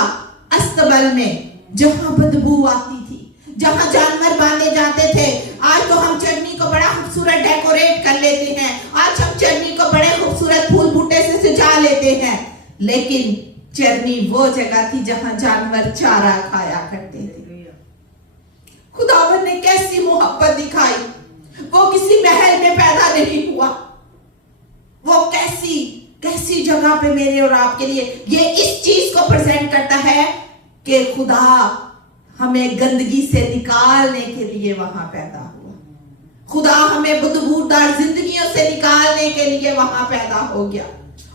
अस्तबल में, जहां बदबू आती थी, जहां जानवर बांधे जाते थे। आज तो हम चटनी को बड़ा खूबसूरत डेकोरेट कर लेते हैं, आज हम चटनी को बड़े खूबसूरत फूल बूटे से सजा लेते हैं, लेकिन चरनी वो जगह थी जहां जानवर चारा खाया करते थे। खुदावंद ने कैसी मोहब्बत दिखाई। वो किसी महल में पैदा नहीं हुआ, वो कैसी जगह पे मेरे और आपके लिए, ये इस चीज को प्रेजेंट करता है कि खुदा हमें गंदगी से निकालने के लिए वहां पैदा हुआ। खुदा हमें बदबूदार जिंदगियों से निकालने के लिए वहां पैदा हो गया।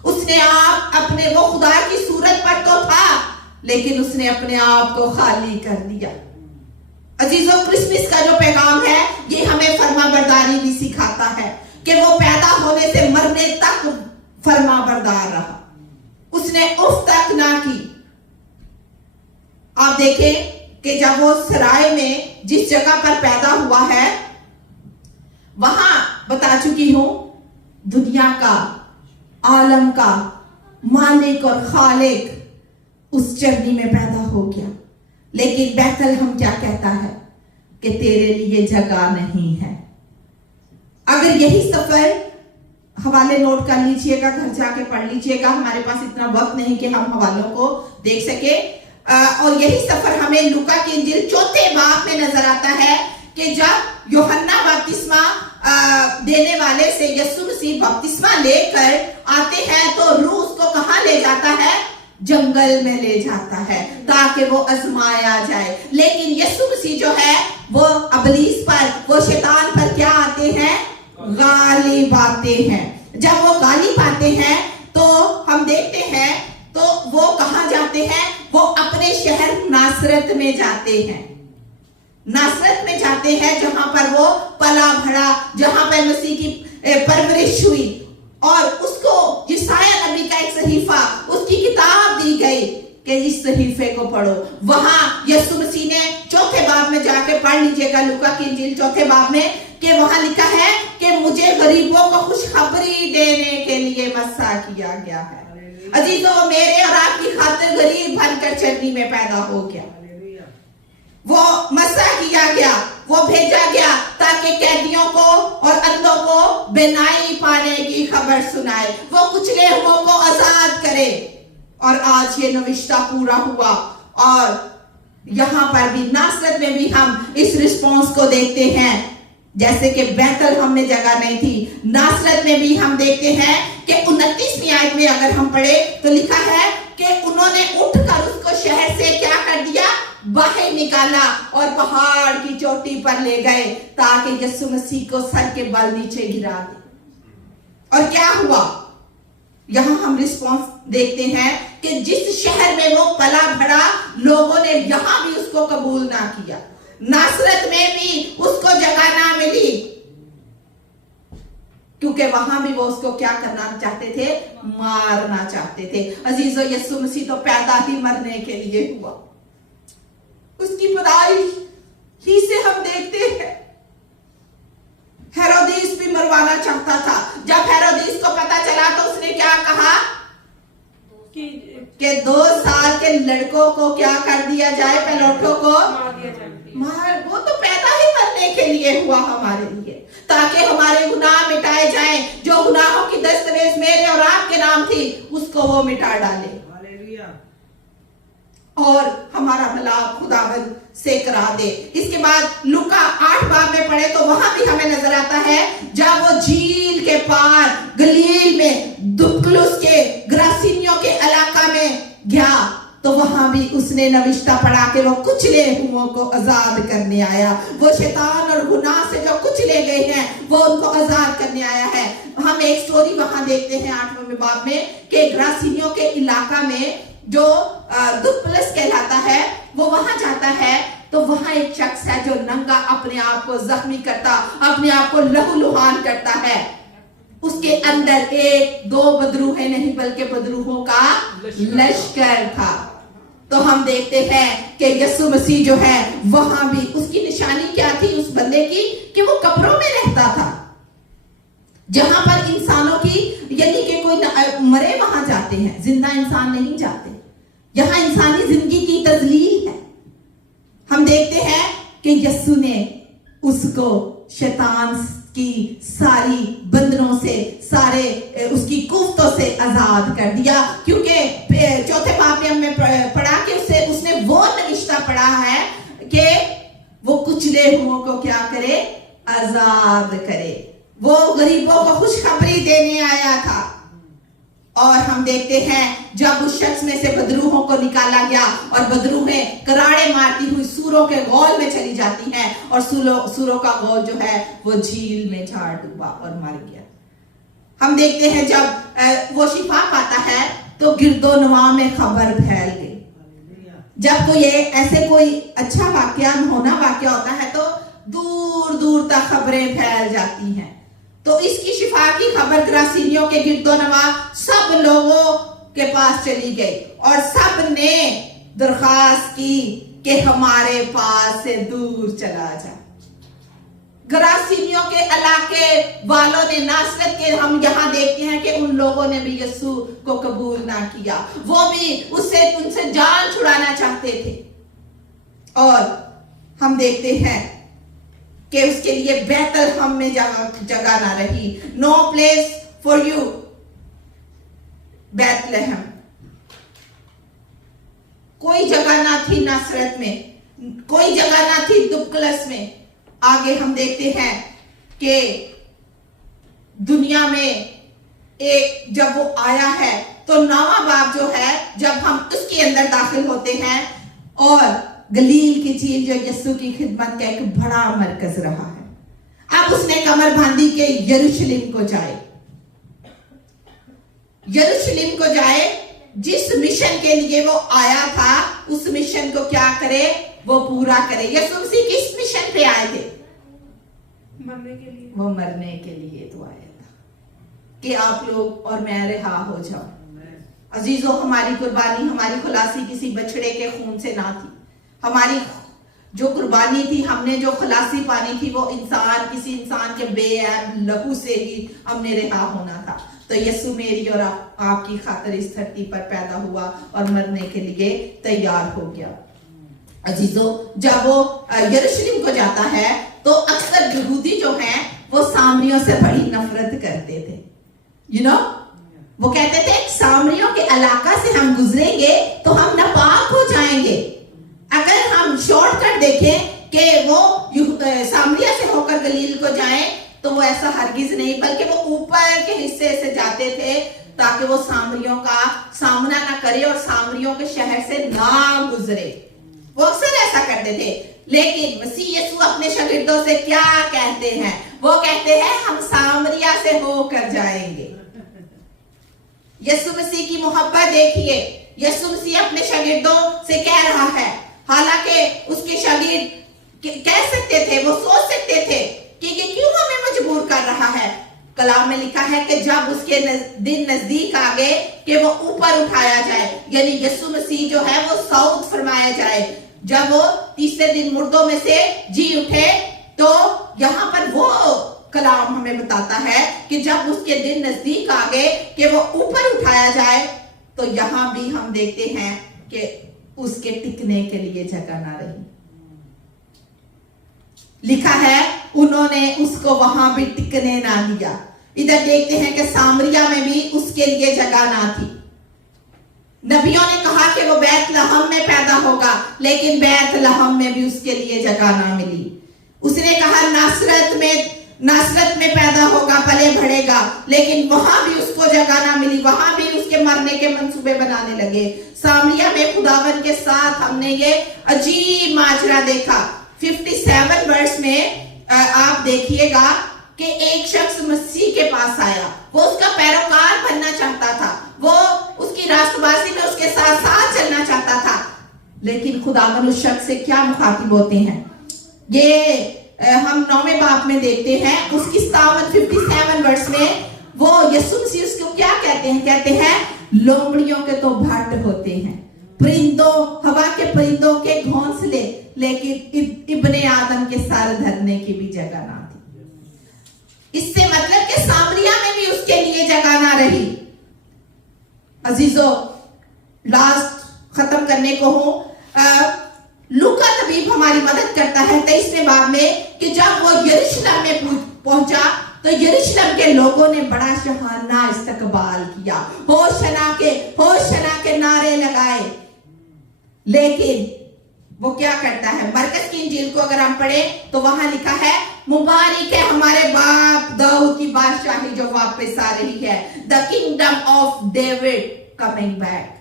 उसने आप अपने, वो खुदा की सूरत पर तो था, लेकिन उसने अपने आप को खाली कर दिया। अजीजों, क्रिसमस का जो पैगाम है ये हमें फर्माबरदारी भी सिखाता है कि वो पैदा होने से मरने तक फर्माबरदार रहा, उसने उफ तक ना की। आप देखें कि जब वो सराय में जिस जगह पर पैदा हुआ है, वहां बता चुकी हूं, दुनिया का, आलम का मालिक और खालिक उस चरनी में पैदा हो गया। लेकिन बैतलहम क्या कहता है कि तेरे लिए जगह नहीं है। अगर यही सफर, हवाले नोट कर लीजिएगा, घर जाके पढ़ लीजिएगा, हमारे पास इतना वक्त नहीं कि हम हवालों को देख सके। और यही सफर हमें लूका की इंजील 4 बाब में नजर आता है कि जब यूहन्ना बपतिस्मा देने वाले से यीशु मसीह बपतिस्मा लेकर आते हैं तो रूह उसको कहां ले जाता है? जंगल में ले जाता है ताकि वो आजमाया जाए। लेकिन यीशु मसीह जो है वो अबलीस पर, वो शैतान पर क्या आते हैं? गाली पाते हैं। जब वो गाली पाते हैं तो हम देखते हैं तो वो कहां जाते हैं? वो अपने शहर नासरत में जाते हैं। नासरत में जाते हैं जहां पर वो पला भड़ा, जहां पर मसीह की परवरिश हुई। और उसको यशायाह नबी का एक सहीफा, उसकी किताब दी गई कि इस सहीफे को पढ़ो। वहां यीशु मसीह ने 4 बाब में जाके पढ़ लीजिएगा, लूका की इंजील 4 बाब में, कि वहां लिखा है कि मुझे गरीबों को खुशखबरी देने के लिए मसा किया गया है। अजीजों, मेरे और आपकी खातिर गरीब बनकर चरनी में पैदा हो गया। वो मसा किया गया, वो भेजा गया ताकि कैदियों को और अंधों को बेनाई पाने की खबर सुनाए, वो कुचले हुओं को आजाद करे। और आज ये नविश्ता पूरा हुआ। और यहां पर भी नासरत में भी हम इस रिस्पॉन्स को देखते हैं। जैसे कि बैतलहम में जगह नहीं थी, नासरत में भी हम देखते हैं कि 29वीं आयत में अगर हम पढ़े तो लिखा है कि उन्होंने उठकर उसको शहर से क्या कर दिया? बाहर निकाला और पहाड़ की चोटी पर ले गए ताकि यीशु मसीह को सर के बल नीचे गिरा दे। और क्या हुआ? यहां हम रिस्पॉन्स देखते हैं कि जिस शहर में वो पला भड़ा, लोगों ने यहां भी उसको कबूल ना किया। नासरत में भी उसको जगह ना मिली, क्योंकि वहां भी वो उसको क्या करना चाहते थे? मारना चाहते थे। अजीजों, यीशु मसीह तो पैदा ही मरने के लिए हुआ। उसकी पैदाइश ही से हम देखते हैं हेरोदेस भी मरवाना चाहता था। जब हेरोदेस को पता चला तो उसने क्या कहा? कि कि 2 साल के लड़कों को क्या कर दिया जाए, पैलोठों को मार दिया जाए। मार। वो तो पैदा ही करने के लिए हुआ हमारे लिए, ताकि हमारे गुनाह मिटाए जाएं। जो गुनाहों की दस्तावेज मेरे और आपके नाम थी, उसको वो मिटा डाले और हमारा भला खुदावंद से करा दे। इसके बाद लूका 8 बाब में पढ़े तो वहां भी हमें नजर आता है, जब वो झील के पार गलील में दुक्लुस के ग्रासीनियों के इलाका में गया, तो वहां भी उसने नविश्ता पढ़ा के वो कुचले हुओं को आजाद करने आया। वो शैतान और गुनाह से जो कुचले गए हैं, वो उनको आजाद करने आया है। हम एक स्टोरी वहां देखते हैं 8वें बाब में कि ग्रासीनियों के इलाका में जो दुक्लुस कहलाता है, वो वहां जाता है, तो वहां एक शख्स है जो नंगा अपने आप को जख्मी करता, अपने आप को लहूलुहान करता है। उसके अंदर 1-2 बदरूहें नहीं बल्कि बदरूहों का लश्कर था। तो हम देखते हैं कि यीशु मसीह जो है वहां भी उसकी निशानी क्या थी उस बंदे की, कि वो कब्रों में रहता था, जहां पर इंसानों की यानी कि कोई मरे वहां जाते हैं, जिंदा इंसान नहीं जाते। यहां इंसानी जिंदगी की तजलील है। हम देखते हैं कि यीशु ने उसको शैतान की सारी बंधनों से, सारे उसकी कुफ्तों से आजाद कर दिया, क्योंकि चौथे बाब में हमने पढ़ा कि उसने वो नविश्ता पढ़ा है कि वो कुचले हुओं को क्या करे, आजाद करे। वो गरीबों को खुशखबरी देने आया था। और हम देखते हैं जब उस शख्स में से बदरूहों को निकाला गया और बदरूहें कराड़े मारती हुई सूरों के गौल में चली जाती हैं, और सूरों का गौल जो है वो झील में जा डूबा और मर गया। हम देखते हैं जब वो शिफा पाता है तो गिरदोनवा में खबर फैल गई। जब कोई ऐसे कोई अच्छा वाकया होना वाकया होता है तो दूर दूर तक खबरें फैल जाती हैं। तो इसकी शिफा की खबर ग्रासीनियों के गिरदोनवा सब लोगों के पास चली गई और सब ने दरखास्त की कि हमारे पास से दूर चला जा। ग्रासीनियों के इलाके वालों ने, नासरत के हम यहाँ देखते हैं कि उन लोगों ने भी यीशु को कबूल ना किया। वो भी उनसे जान छुड़ाना चाहते थे। और हम देखते हैं कि उसके लिए बैतलहम में जगह ना रही। नो प्लेस फॉर यू बैतलहम, कोई जगह ना थी नासरत में, कोई जगह ना थी दुक्लस में। आगे हम देखते हैं कि दुनिया में एक जब वो आया है तो 9वां बाब जो है, जब हम उसके अंदर दाखिल होते हैं, और गलील की झील जो यीशु की खिदमत का एक बड़ा मरकज रहा है। अब उसने कमर बांधी के यरूशलेम को जाए, यरूशलेम को जाए। जिस मिशन के लिए वो आया था उस मिशन को क्या करे, वो पूरा करे। यीशु मसीह किस मिशन पे आए थे? मरने के लिए। वो मरने के लिए तो आया था कि आप लोग और मैं रिहा हो जाओ। अजीजों, हमारी कुर्बानी, हमारी खुलासी किसी बछड़े के खून से ना थी। हमारी जो कुर्बानी थी, हमने जो खलासी पानी थी, वो किसी इंसान के बेऐब लहू से ही हमने रिहा होना था। तो यीशु मेरी और आपकी खातिर इस धरती पर पैदा हुआ और मरने के लिए तैयार हो गया। अजीजों, जब वो यरूशलेम को जाता है तो अक्सर यहूदी जो हैं वो सामरियों से बड़ी नफरत करते थे। वो कहते थे सामरियों के इलाका से हम गुजरेंगे तो हम नापाक हो जाएंगे। अगर हम शॉर्टकट देखें कि वो सामरिया से होकर गलील को जाएं, तो वो ऐसा हरगिज नहीं, बल्कि वो ऊपर के हिस्से से जाते थे ताकि वो सामरियों का सामना ना करे और सामरियों के शहर से ना गुजरे। वो अक्सर ऐसा करते थे। लेकिन मसीह यीशु अपने शागिर्दों से क्या कहते हैं? वो कहते हैं हम सामरिया से होकर जाएंगे। यीशु मसीह की मोहब्बत देखिए। यीशु मसीह अपने शागिर्दों से कह रहा है, हालांकि उसके शागिर्द कह सकते थे, वो सोच सकते थे कि ये क्यों हमें मजबूर कर रहा है। कलाम में लिखा है कि जब उसके दिन नजदीक आ गए कि वो ऊपर उठाया जाए, यानी यीशु मसीह जो है वो सऊद फरमाया जाए। जब वो तीसरे दिन मुर्दों में से जी उठे, तो यहाँ पर वो कलाम हमें बताता है कि जब उसके दिन नजदीक आ गए कि वो ऊपर उठाया जाए, तो यहाँ भी हम देखते हैं कि उसके टिकने के लिए जगह ना रही। लिखा है उन्होंने उसको वहां भी टिकने ना दिया। इधर देखते हैं कि सामरिया में भी उसके लिए जगह ना थी। नबियों ने कहा कि वो बैतलहम में पैदा होगा, लेकिन बैतलहम में भी उसके लिए जगह ना मिली। उसने कहा नासरत में पैदा होगा, पले बढ़ेगा, लेकिन वहां भी उसको जगह ना मिली। वहां भी उसके मरने के मंसूबे बनाने लगे। सामरिया में खुदावन के साथ हमने ये अजीब माजरा देखा। 57 वर्ष में आप देखिएगा कि एक शख्स मसीह के पास आया। वो उसका पैरोकार बनना चाहता था, वो उसकी राष्ट्रवासी में उसके साथ साथ चलना चाहता था, लेकिन खुदावन उस शख्स से क्या मुखातिब होते हैं। ये हम 9वें बाब में देखते हैं, उसकी 57 वर्ष में वो यीशु मसीह उसको क्या कहते हैं? कहते हैं लोमड़ियों के तो भट्ट होते हैं, परिंदों, हवा के परिंदों के घोंसले, लेकिन इब्ने आदम के सर धरने की भी जगह ना थी। इससे मतलब कि सामरिया में भी उसके लिए जगह ना रही। अजीजों, लास्ट खत्म करने को हूं। लूका तबीब हमारी मदद करता है 23वें बाब में कि जब वो यरूशलेम में पहुंचा तो यरूशलेम के लोगों ने बड़ा शहाना इस्तकबाल किया, होशना के नारे लगाए। लेकिन वो क्या करता है? मरकस की इंजील को अगर हम पढ़ें तो वहां लिखा है मुबारक है हमारे बाप दाऊद की बादशाही जो वापस आ रही है, the kingdom of David coming back,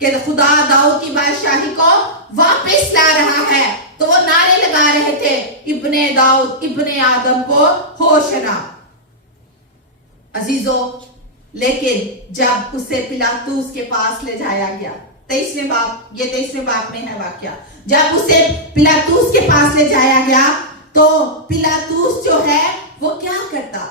कि खुदा दाऊद की बादशाही को वापस ला रहा है। तो वो नारे लगा रहे थे, इब्ने दाऊद, इब्ने आदम को होशना। अजीजों, लेकिन जब उसे पिलातूस के पास ले जाया गया, 23वें बाब में है वाक्या, जब उसे पिलातूस के पास ले जाया गया तो पिलातूस जो है वो क्या करता?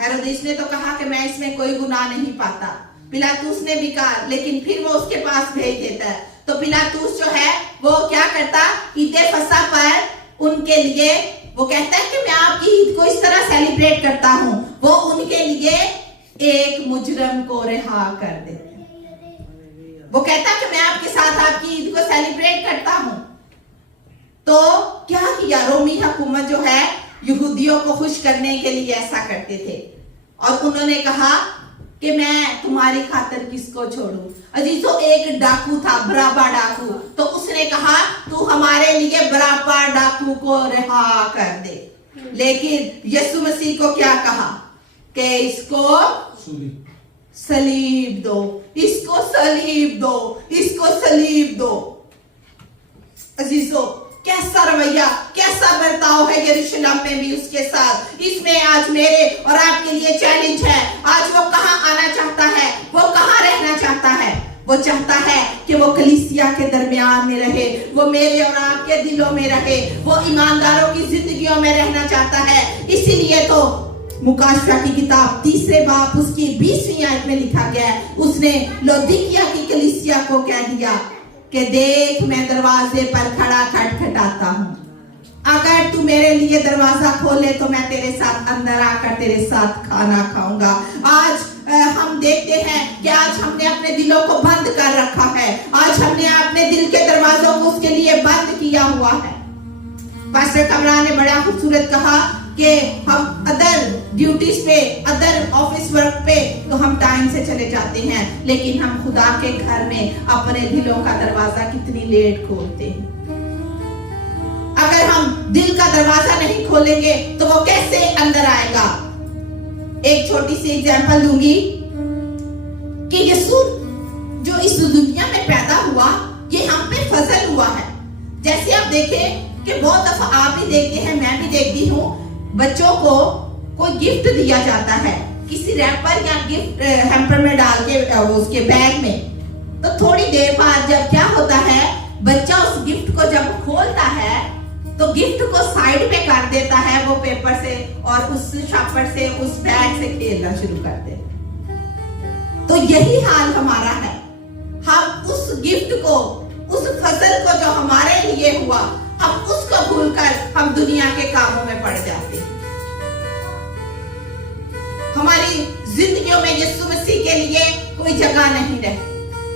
हेरोदेस ने तो कहा कि मैं इसमें कोई गुनाह नहीं पाता। पिलातूस ने भी कहा, लेकिन फिर वो उसके पास भेज देता है। तो पिलातूस जो है वो क्या करता? ईद फसह पर उनके लिए वो कहता है कि मैं आपकी ईद को इस तरह सेलिब्रेट करता हूं। वो उनके लिए एक मुजरम को रिहा कर देते। वो कहता कि मैं आपके साथ आपकी ईद को सेलिब्रेट करता हूं। तो क्या किया? रोमी हुकूमत जो है यहूदियों को खुश करने के लिए ऐसा करते थे, और उन्होंने कहा कि मैं तुम्हारी खातिर किसको छोड़ूं। अजीजों, एक डाकू था, बराबा डाकू, तो उसने कहा तू हमारे लिए बराबा डाकू को रिहा कर दे। लेकिन यीशु मसीह को क्या कहा कि इसको सलीब दो, इसको सलीब दो, इसको सलीब दो। अजीजों, कैसा रवैया, कैसा बर्ताव है यरूशलेम में भी उसके साथ। इसमें आज मेरे और आपके लिए चैलेंज है। आज वो कहां आना चाहता है? वो कहां रहना चाहता है? वो चाहता है कि वो कलीसिया के दरमियान में रहे, वो मेरे और आपके दिलों में रहे, वो ईमानदारों की जिंदगियों में रहना चाहता है। इसीलिए तो मुकाशवा की किताब 3 बाब उसकी 20वीं आयत में लिखा गया है, उसने लौदीकिया की कलीसिया को कह दिया कि देख मैं दरवाजे पर खड़ा खटखटाता हूं, अगर तू मेरे लिए दरवाजा खोले तो मैं तेरे साथ अंदर आकर तेरे साथ खाना खाऊंगा। आज हम देखते हैं कि आज हमने अपने दिलों को बंद कर रखा है, आज हमने अपने दिल के दरवाजों को उसके लिए बंद किया हुआ है। पास्टर कमरा ने बड़ा खूबसूरत कहा कि हम अदर ड्यूटीज पे, अदर ऑफिस वर्क पे तो हम टाइम से चले जाते हैं, लेकिन हम खुदा के घर में अपने दिलों का दरवाजा कितनी लेट खोलते हैं। अगर हम दिल का दरवाजा नहीं खोलेंगे तो वो कैसे अंदर आएगा? एक छोटी सी एग्जांपल दूंगी कि यीशु जो इस दुनिया में पैदा हुआ, ये हम पे फजल हुआ है। जैसे आप देखें कि बहुत दफा आप भी देखते हैं, मैं भी देखती हूँ, बच्चों को कोई गिफ्ट दिया जाता है किसी रैपर या गिफ्ट हैम्पर में डाल के उसके बैग में, तो थोड़ी देर बाद जब क्या होता है, बच्चा उस गिफ्ट को जब खोलता है तो गिफ्ट को साइड पे कर देता है वो पेपर से, और उस शॉपर से, उस बैग से खेलना शुरू कर देता। तो यही हाल हमारा है। हम उस गिफ्ट को, उस फसल को जो हमारे लिए हुआ, अब उसको भूलकर हम दुनिया के कामों में पड़ जाते हैं। हमारी जिंदगियों में यीशु मसीह के लिए कोई जगह नहीं रहती।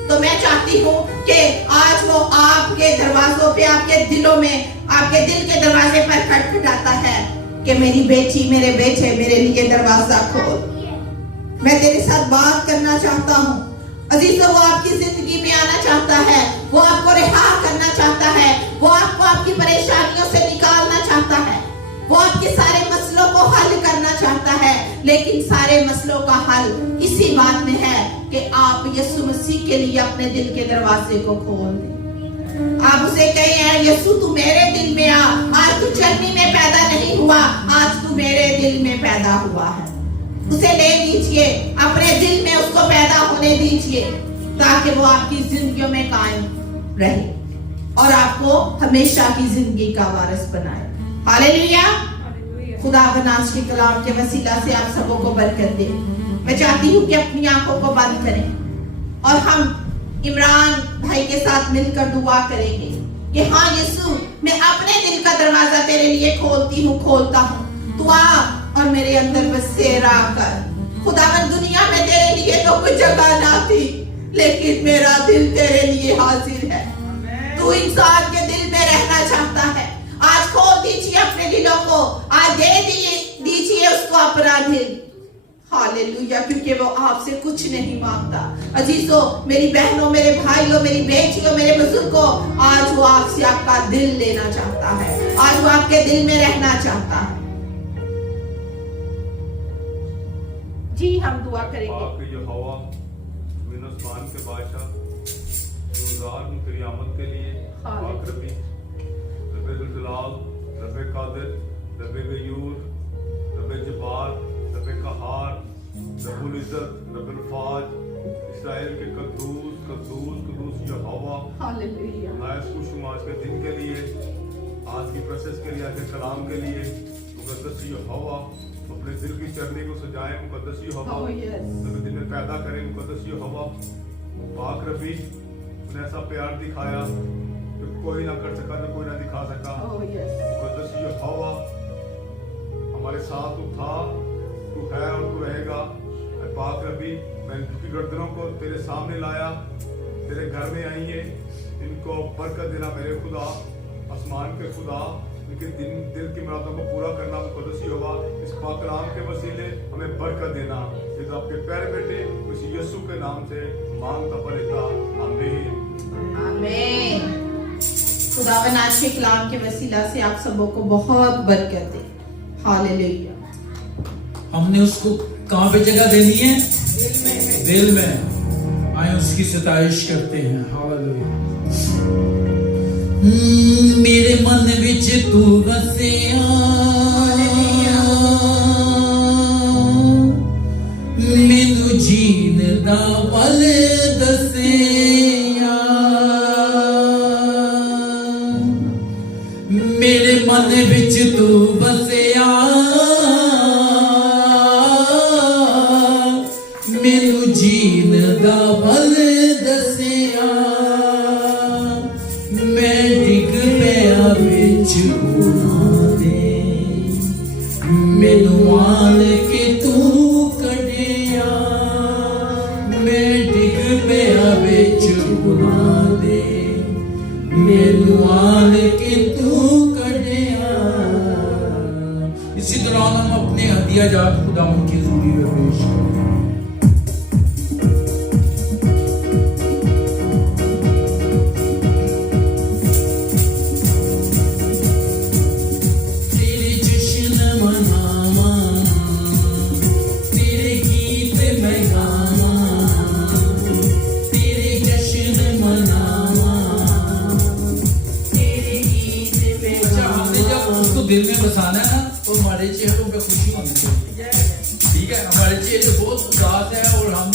तो मैं चाहती हूँ कि आज वो आपके दरवाजों पे, आपके दिलों में, आपके दिल के दरवाजे पर खटखटाता है कि मेरी बेटी, मेरे बेटे, मेरे लिए दरवाजा खोल, मैं तेरे साथ बात करना चाहता हूँ। अजीजों, वो आपकी जिंदगी में आना चाहता है, वो आपको रिहा करना चाहता है, वो आपको आपकी परेशानियों से निकालना चाहता है, वो आपके सारे मसलों को हल करना चाहता है। लेकिन सारे मसलों का हल इसी बात में है कि आप यीशु मसीह के लिए अपने दिल के दरवाजे को खोल दें। आप उसे कहें, यीशु तू मेरे दिल में आ, आज तू चन्नी में पैदा नहीं हुआ, आज तू मेरे दिल में पैदा हुआ है। उसे ले लीजिए, अपने दिल में उसको पैदा होने दीजिए, ताकि वो आपकी जिंदगियों में कायम रहे और आपको हमेशा की जिंदगी का वारिस बनाए। हालेलुया। खुदावन आज के कलाम के वसीला से आप सबों को बरकत दे। मैं चाहती हूँ कि अपनी आंखों को बंद करें और हम इमरान भाई के साथ मिलकर दुआ करेंगे कि हाँ यीशु, मैं अपने दिल का दरवाजा तेरे लिए खोलती हूँ, खोलता हूँ, तू आ और मेरे अंदर बसेरा कर। खुदावन, दुनिया में तेरे लिए तो कोई जगह ना थी, लेकिन मेरा दिल तेरे लिए हाजिर है। तू इंसान के दिल में रहना चाहता है। आज खोल दीजिए अपने दिलों को, आज दे दीजिए उसको अपना दिल। हालेलुया, क्योंकि वो आपसे कुछ नहीं मांगता। अजीजों, मेरी बहनों, मेरे भाइयों, मेरी बेटियों, मेरे बुजुर्गों, आज वो आपसे आपका दिल लेना चाहता है, आज वो आपके दिल में रहना चाहता है। जी हम दुआ करेंगे। आपके जो हवा ज़मीन आसमान के बादशाह, गुज़ार हूं तेरी आमद के लिए। पाक रब्बी, रब्बे जुल जलाल, रब्बे कादिर, रब्बे गयूर, रब्बे जब्बार, रब्बे कहार, रब्बुल इज्जत, रब्बुल फाज, इस्राएल के कद्दूस कद्दूस कद्दूस यहोवा। हालेलुया। मैं खुश हूँ आज के दिन के लिए, आज की प्रोसेस के लिए, आज के कलाम के लिए। मुकद्दस यहोवा अपने दिल की चरनी को सजाए, मुकद्दस यहोवा अपने दिल में पैदा करें, मुकद्दस यहोवा। पाक रब्बी, ने ऐसा प्यार दिखाया कि कोई ना कर सका, तो कोई ना दिखा सका। मुकद्दस यहोवा, हमारे साथ तू था, तू है और तू रहेगा। पाक रब्बी, मैंने झुकी गर्दनों को तेरे सामने लाया, तेरे घर में आई है, इनको बरकत देना मेरे खुदा, आसमान के खुदा, इनके दिल की मुरादों को पूरा करना। मुकद्दस यहोवा, इस पाक कलाम के वसीले हमें बरकत देना। ये तो आपके प्यारे बेटे उस यीशु के नाम से मांगता पड़ेगा, आमीन आमीन। खुदावन आज के कलाम के वसीला से आप सबों को बहुत बरकत दे। हालेलुया। हमने उसको कहाँ पे जगह देनी है? दिल में। आए उसकी सताइश करते हैं। हालेलुया। मेरे मन विच तू बसिया, मैनू जीन दा पल दसिया। मेरे मन विच तू बसिया, मैनू जीन दा पल दसिया। मैं डिग पिया विच गुनाह दे, मैनू आन के तू कढ़िया। मैं डिग पिया विच गुनाह दे, मैनू आन के तू कढ़िया। इसी दौरान हम अपने हदिया जात खुदा की हजूरी में पेश करें। दिल में बसाना है ना, तो हमारे चेहरों पे खुशी होनी चाहिए। ठीक है, हमारे चेहरे बहुत उदास है और हम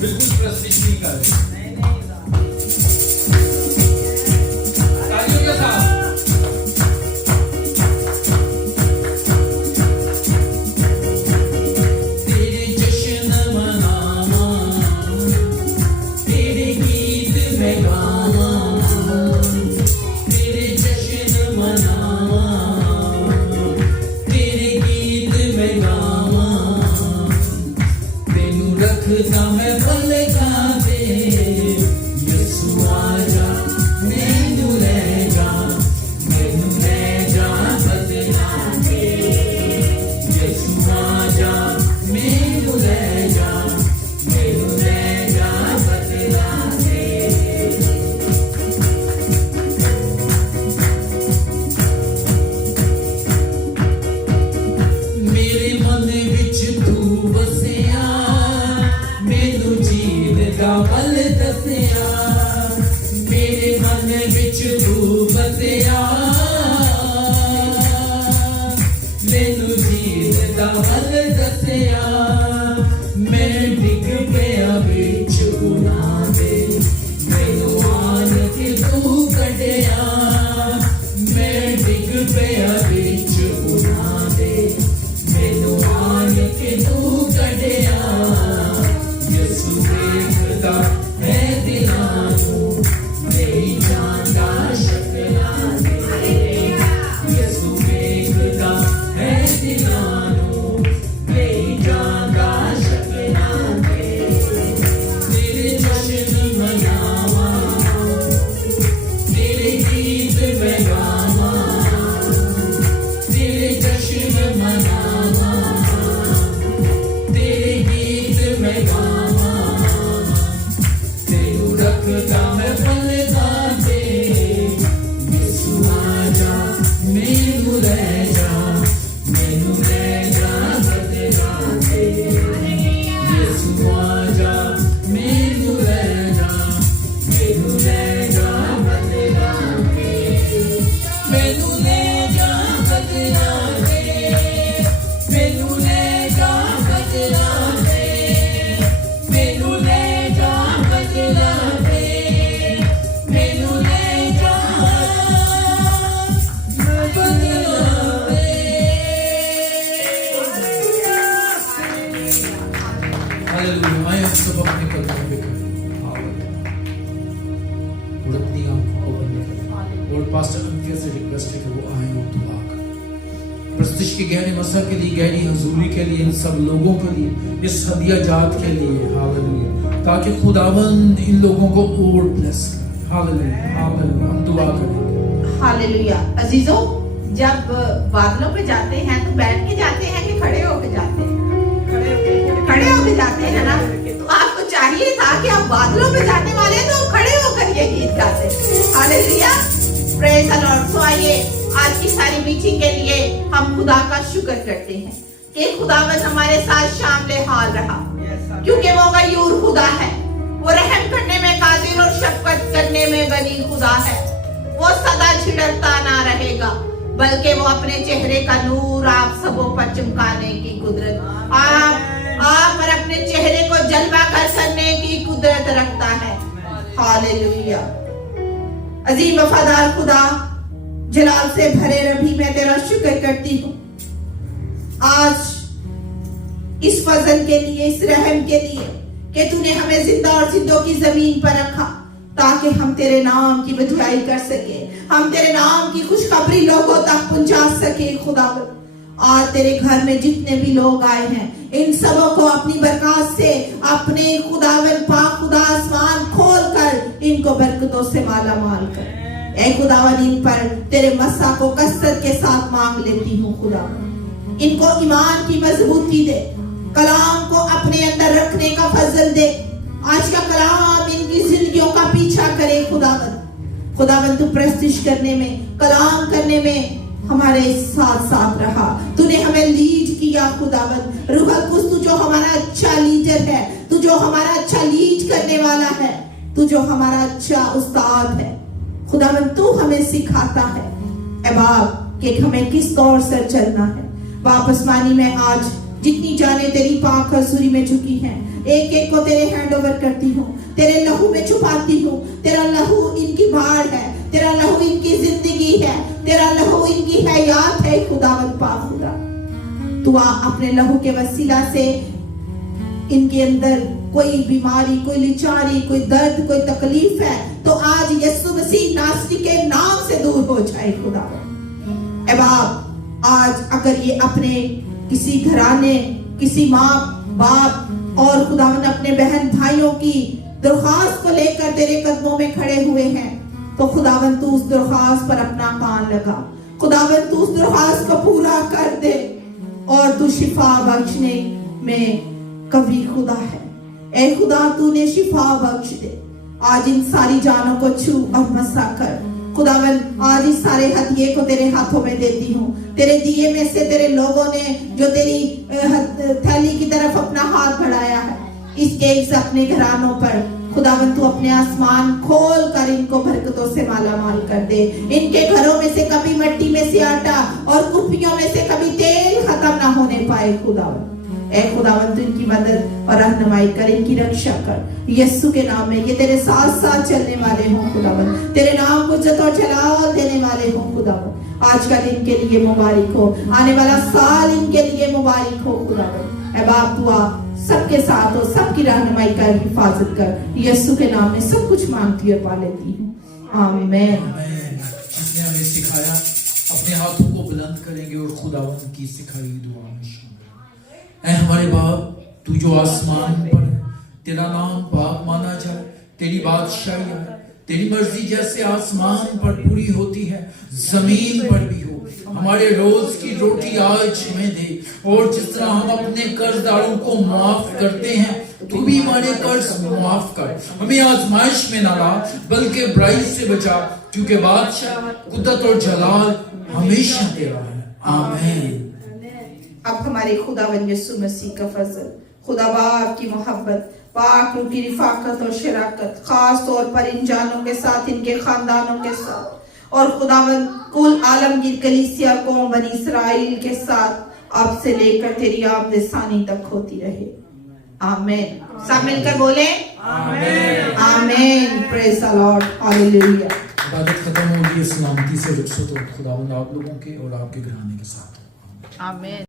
बिल्कुल प्रस्तुत नहीं कर रहे। तालियों के साथ तेरे जश्न मनावा, तेरे गीत में गावा, तेरे जश्न मनावा, तेनू रखदा मैं भले के तू कढ़िया यसु देखदा है दिलां नू नहीं जांदा शकलां दे यसु देखदा है दिलां नू नहीं जांदा शकलां दे तेरे जश्न मनावा तेरे गीत मैं गावा तेरे जश्न मनावा तेरे गीत मैं गावा तेरू रखदा मैं पलकां ते यसु आजा मैनू ले जा बदला ते यसु आजा मैनू ले जा बदला ते मैनू ले जा बदला ते मैनू ले जा बदला ते मैनू ले जा बदला ते मैनू ले जा बदला ते हालेलुया। आइए हम सब अपने कदमों पे खड़े और अपनी आंखों को बंद करें और पास्टर अंकित से रिक्वेस्ट है कि वो आए और दुआ करें प्रस्तुति के गहरे मसा के लिए, गहरी हजूरी के लिए, इन सब लोगों के लिए, इस हदिया जात के लिए। हालेलुया। ताकि खुदावंद इन लोगों को और ब्लेस करे। Hallelujah hallelujah. हम दुआ करेंगे। हालेलुया। अजीजों, जब बादलों पे जाते हैं तो बैठ के जाते हैं कि खड़े होके जाते हैं? खड़े होके जाते हैं ना। तो आपको चाहिए था कि आप बादलों पे जाने वाले हैं तो खड़े होकर ये गीत गाते। Hallelujah. Praise the lord. So आइए आज की सारी मीटिंग के लिए हम खुदा का शुक्र करते हैं कि खुदावंद हमारे साथ शामिल हाल रहा, क्योंकि वो गयूर खुदा है, वो रहम करने में कादिर और शफकत करने में गनी खुदा है। वो सदा छिड़कता ना रहेगा, बल्कि वो अपने चेहरे का नूर आप सबों पर चमकाने की कुदरत, आप पर अपने चेहरे को जलवा करने की कुदरत रखता है। हालेलुया। अजीम वफादार खुदा, जलाल से भरे रबी, मैं तेरा शुक्र करती हूँ आज इस फजल के लिए, इस रहम के लिए कि तूने हमें जिंदा और जिंदों की जमीन पर रखा ताकि हम तेरे नाम की बड़ाई कर सके, हम तेरे नाम की खुशखबरी लोगों तक पहुंचा सके। खुदा, आज तेरे घर में जितने भी लोग आए हैं, इन सबों को अपनी बरकत से, अपने खुदावन पाक खुदा आसमान खोल कर इनको बरकतों से माला माल कर। ऐ खुदावन, इन पर तेरे मसा को कसरत के साथ मांग लेती हूँ। खुदा, इनको ईमान की मजबूती दे, कलाम को अपने अंदर रखने का फजल दे। आज का कलाम इनकी जिंदगियों का पीछा करे। खुदावन तू प्रस्तुत करने में, कलाम करने में हमारे साथ साथ रहा। तूने हमें लीड किया। खुदावन रूह कुछ, तू जो हमारा अच्छा लीडर है, तू जो हमारा अच्छा लीड करने वाला है, तू जो हमारा अच्छा उस्ताद है। खुदावन तू हमें सिखाता है ए बाप कि हमें किस तौर से चलना है। बाप आसमानी में आज जितनी जाने तेरी पाक हजूरी में झुकी हैं, एक एक को तेरे हैंड ओवर करती हूँ, तेरे लहू में छुपाती हूँ। तेरा लहू इनकी बाढ़ है, तेरा लहू इनकी जिंदगी है, तेरा लहू इनकी हयात है। खुदावन पाक खुदा, तू अपने लहू के वसीला से इनके अंदर कोई बीमारी, कोई लिचारी, कोई दर्द, कोई तकलीफ है तो आज यीशु मसीह नासरी के नाम से दूर हो जाए। खुदावन ए बाप, आज अगर ये अपने किसी घराने, किसी माँ बाप और खुदावन अपने बहन भाइयों की दरख्वास्त को लेकर तेरे कदमों में खड़े हुए हैं, तो खुदावन तू उस दरख्वास्त पर अपना कान लगा। खुदावन तू उस दरख्वास्त को पूरा कर दे और तू शिफा बख्शने में कभी खुदा है। ऐ खुदा, तूने शिफा बख्श दे। आज इन सारी जानों को छू और मसा कर। खुदावन आज इस सारे हदिये को तेरे हाथों में देती हूँ। तेरे दिए में से तेरे लोगों ने जो तेरी थैली की तरफ अपना हाथ बढ़ाया है, इसके इस अपने घरानों पर खुदावन तू अपने आसमान खोल कर इनको बरकतों से माला माल कर दे। इनके घरों में से कभी मिट्टी में से आटा और कुप्पियों में से कभी तेल खत्म ना होने पाए। खुदावन ऐ खुदावन तू इनकी मदद और रहनुमाई कर, इनकी रक्षा कर यीशु के नाम में। ये तेरे साथ साथ चलने वाले हों खुदावन, तेरे नाम को इज्जत और जलाल देने वाले हों खुदावन। आज का दिन के लिए मुबारक हो, आने वाला साल इनके लिए मुबारक हो खुदावन। ऐ बाप तू आ सबके साथ हो, सबकी रहनुमाई कर, हिफाजत कर। यीशु के नाम में सब कुछ मांगती और पा लेती हूँ, आमीन। आमीन। जिसने हमें सिखाया, अपने हाथों को बुलंद करेंगे और खुदावंद की सिखाई दुआ में शामिल। ऐ हमारे बाप, तू जो आसमान पर है, तेरा नाम पाक माना जाए, तेरी बादशाही आए, तेरी मर्जी जैसे आसमान पर पूरी होती है जमीन पर भी हो। हमारे रोज की रोटी आज हमें दे, और जिस तरह हम अपने कर्जदारों को माफ करते हैं, तू भी हमारे कर्ज माफ कर। हमें आजमाइश में ना ला, बल्कि बुराई से बचा, क्योंकि बादशाह, कुदरत और जलाल हमेशा तेरा है, आमीन। अब हमारे खुदावंद यीशु मसीह का फजल, खुदा बाप की मोहब्बत, पाक रूह की रिफाकत और शराकत, खास तौर पर इन जानों के साथ, इनके खानदानों के साथ, और खुदावंद कुल आलमगीर कलीसिया कौम बनी इसराइल के साथ अब से लेकर तेरी आमद सानी तक होती रहे, आमीन। सब मिलकर बोले आमीन, आमीन। Praise the Lord, hallelujah. इबादत खत्म होगी, सलामती से रुखसत हो खुदावंद आप लोगों के और आपके घराने के साथ। आमीन।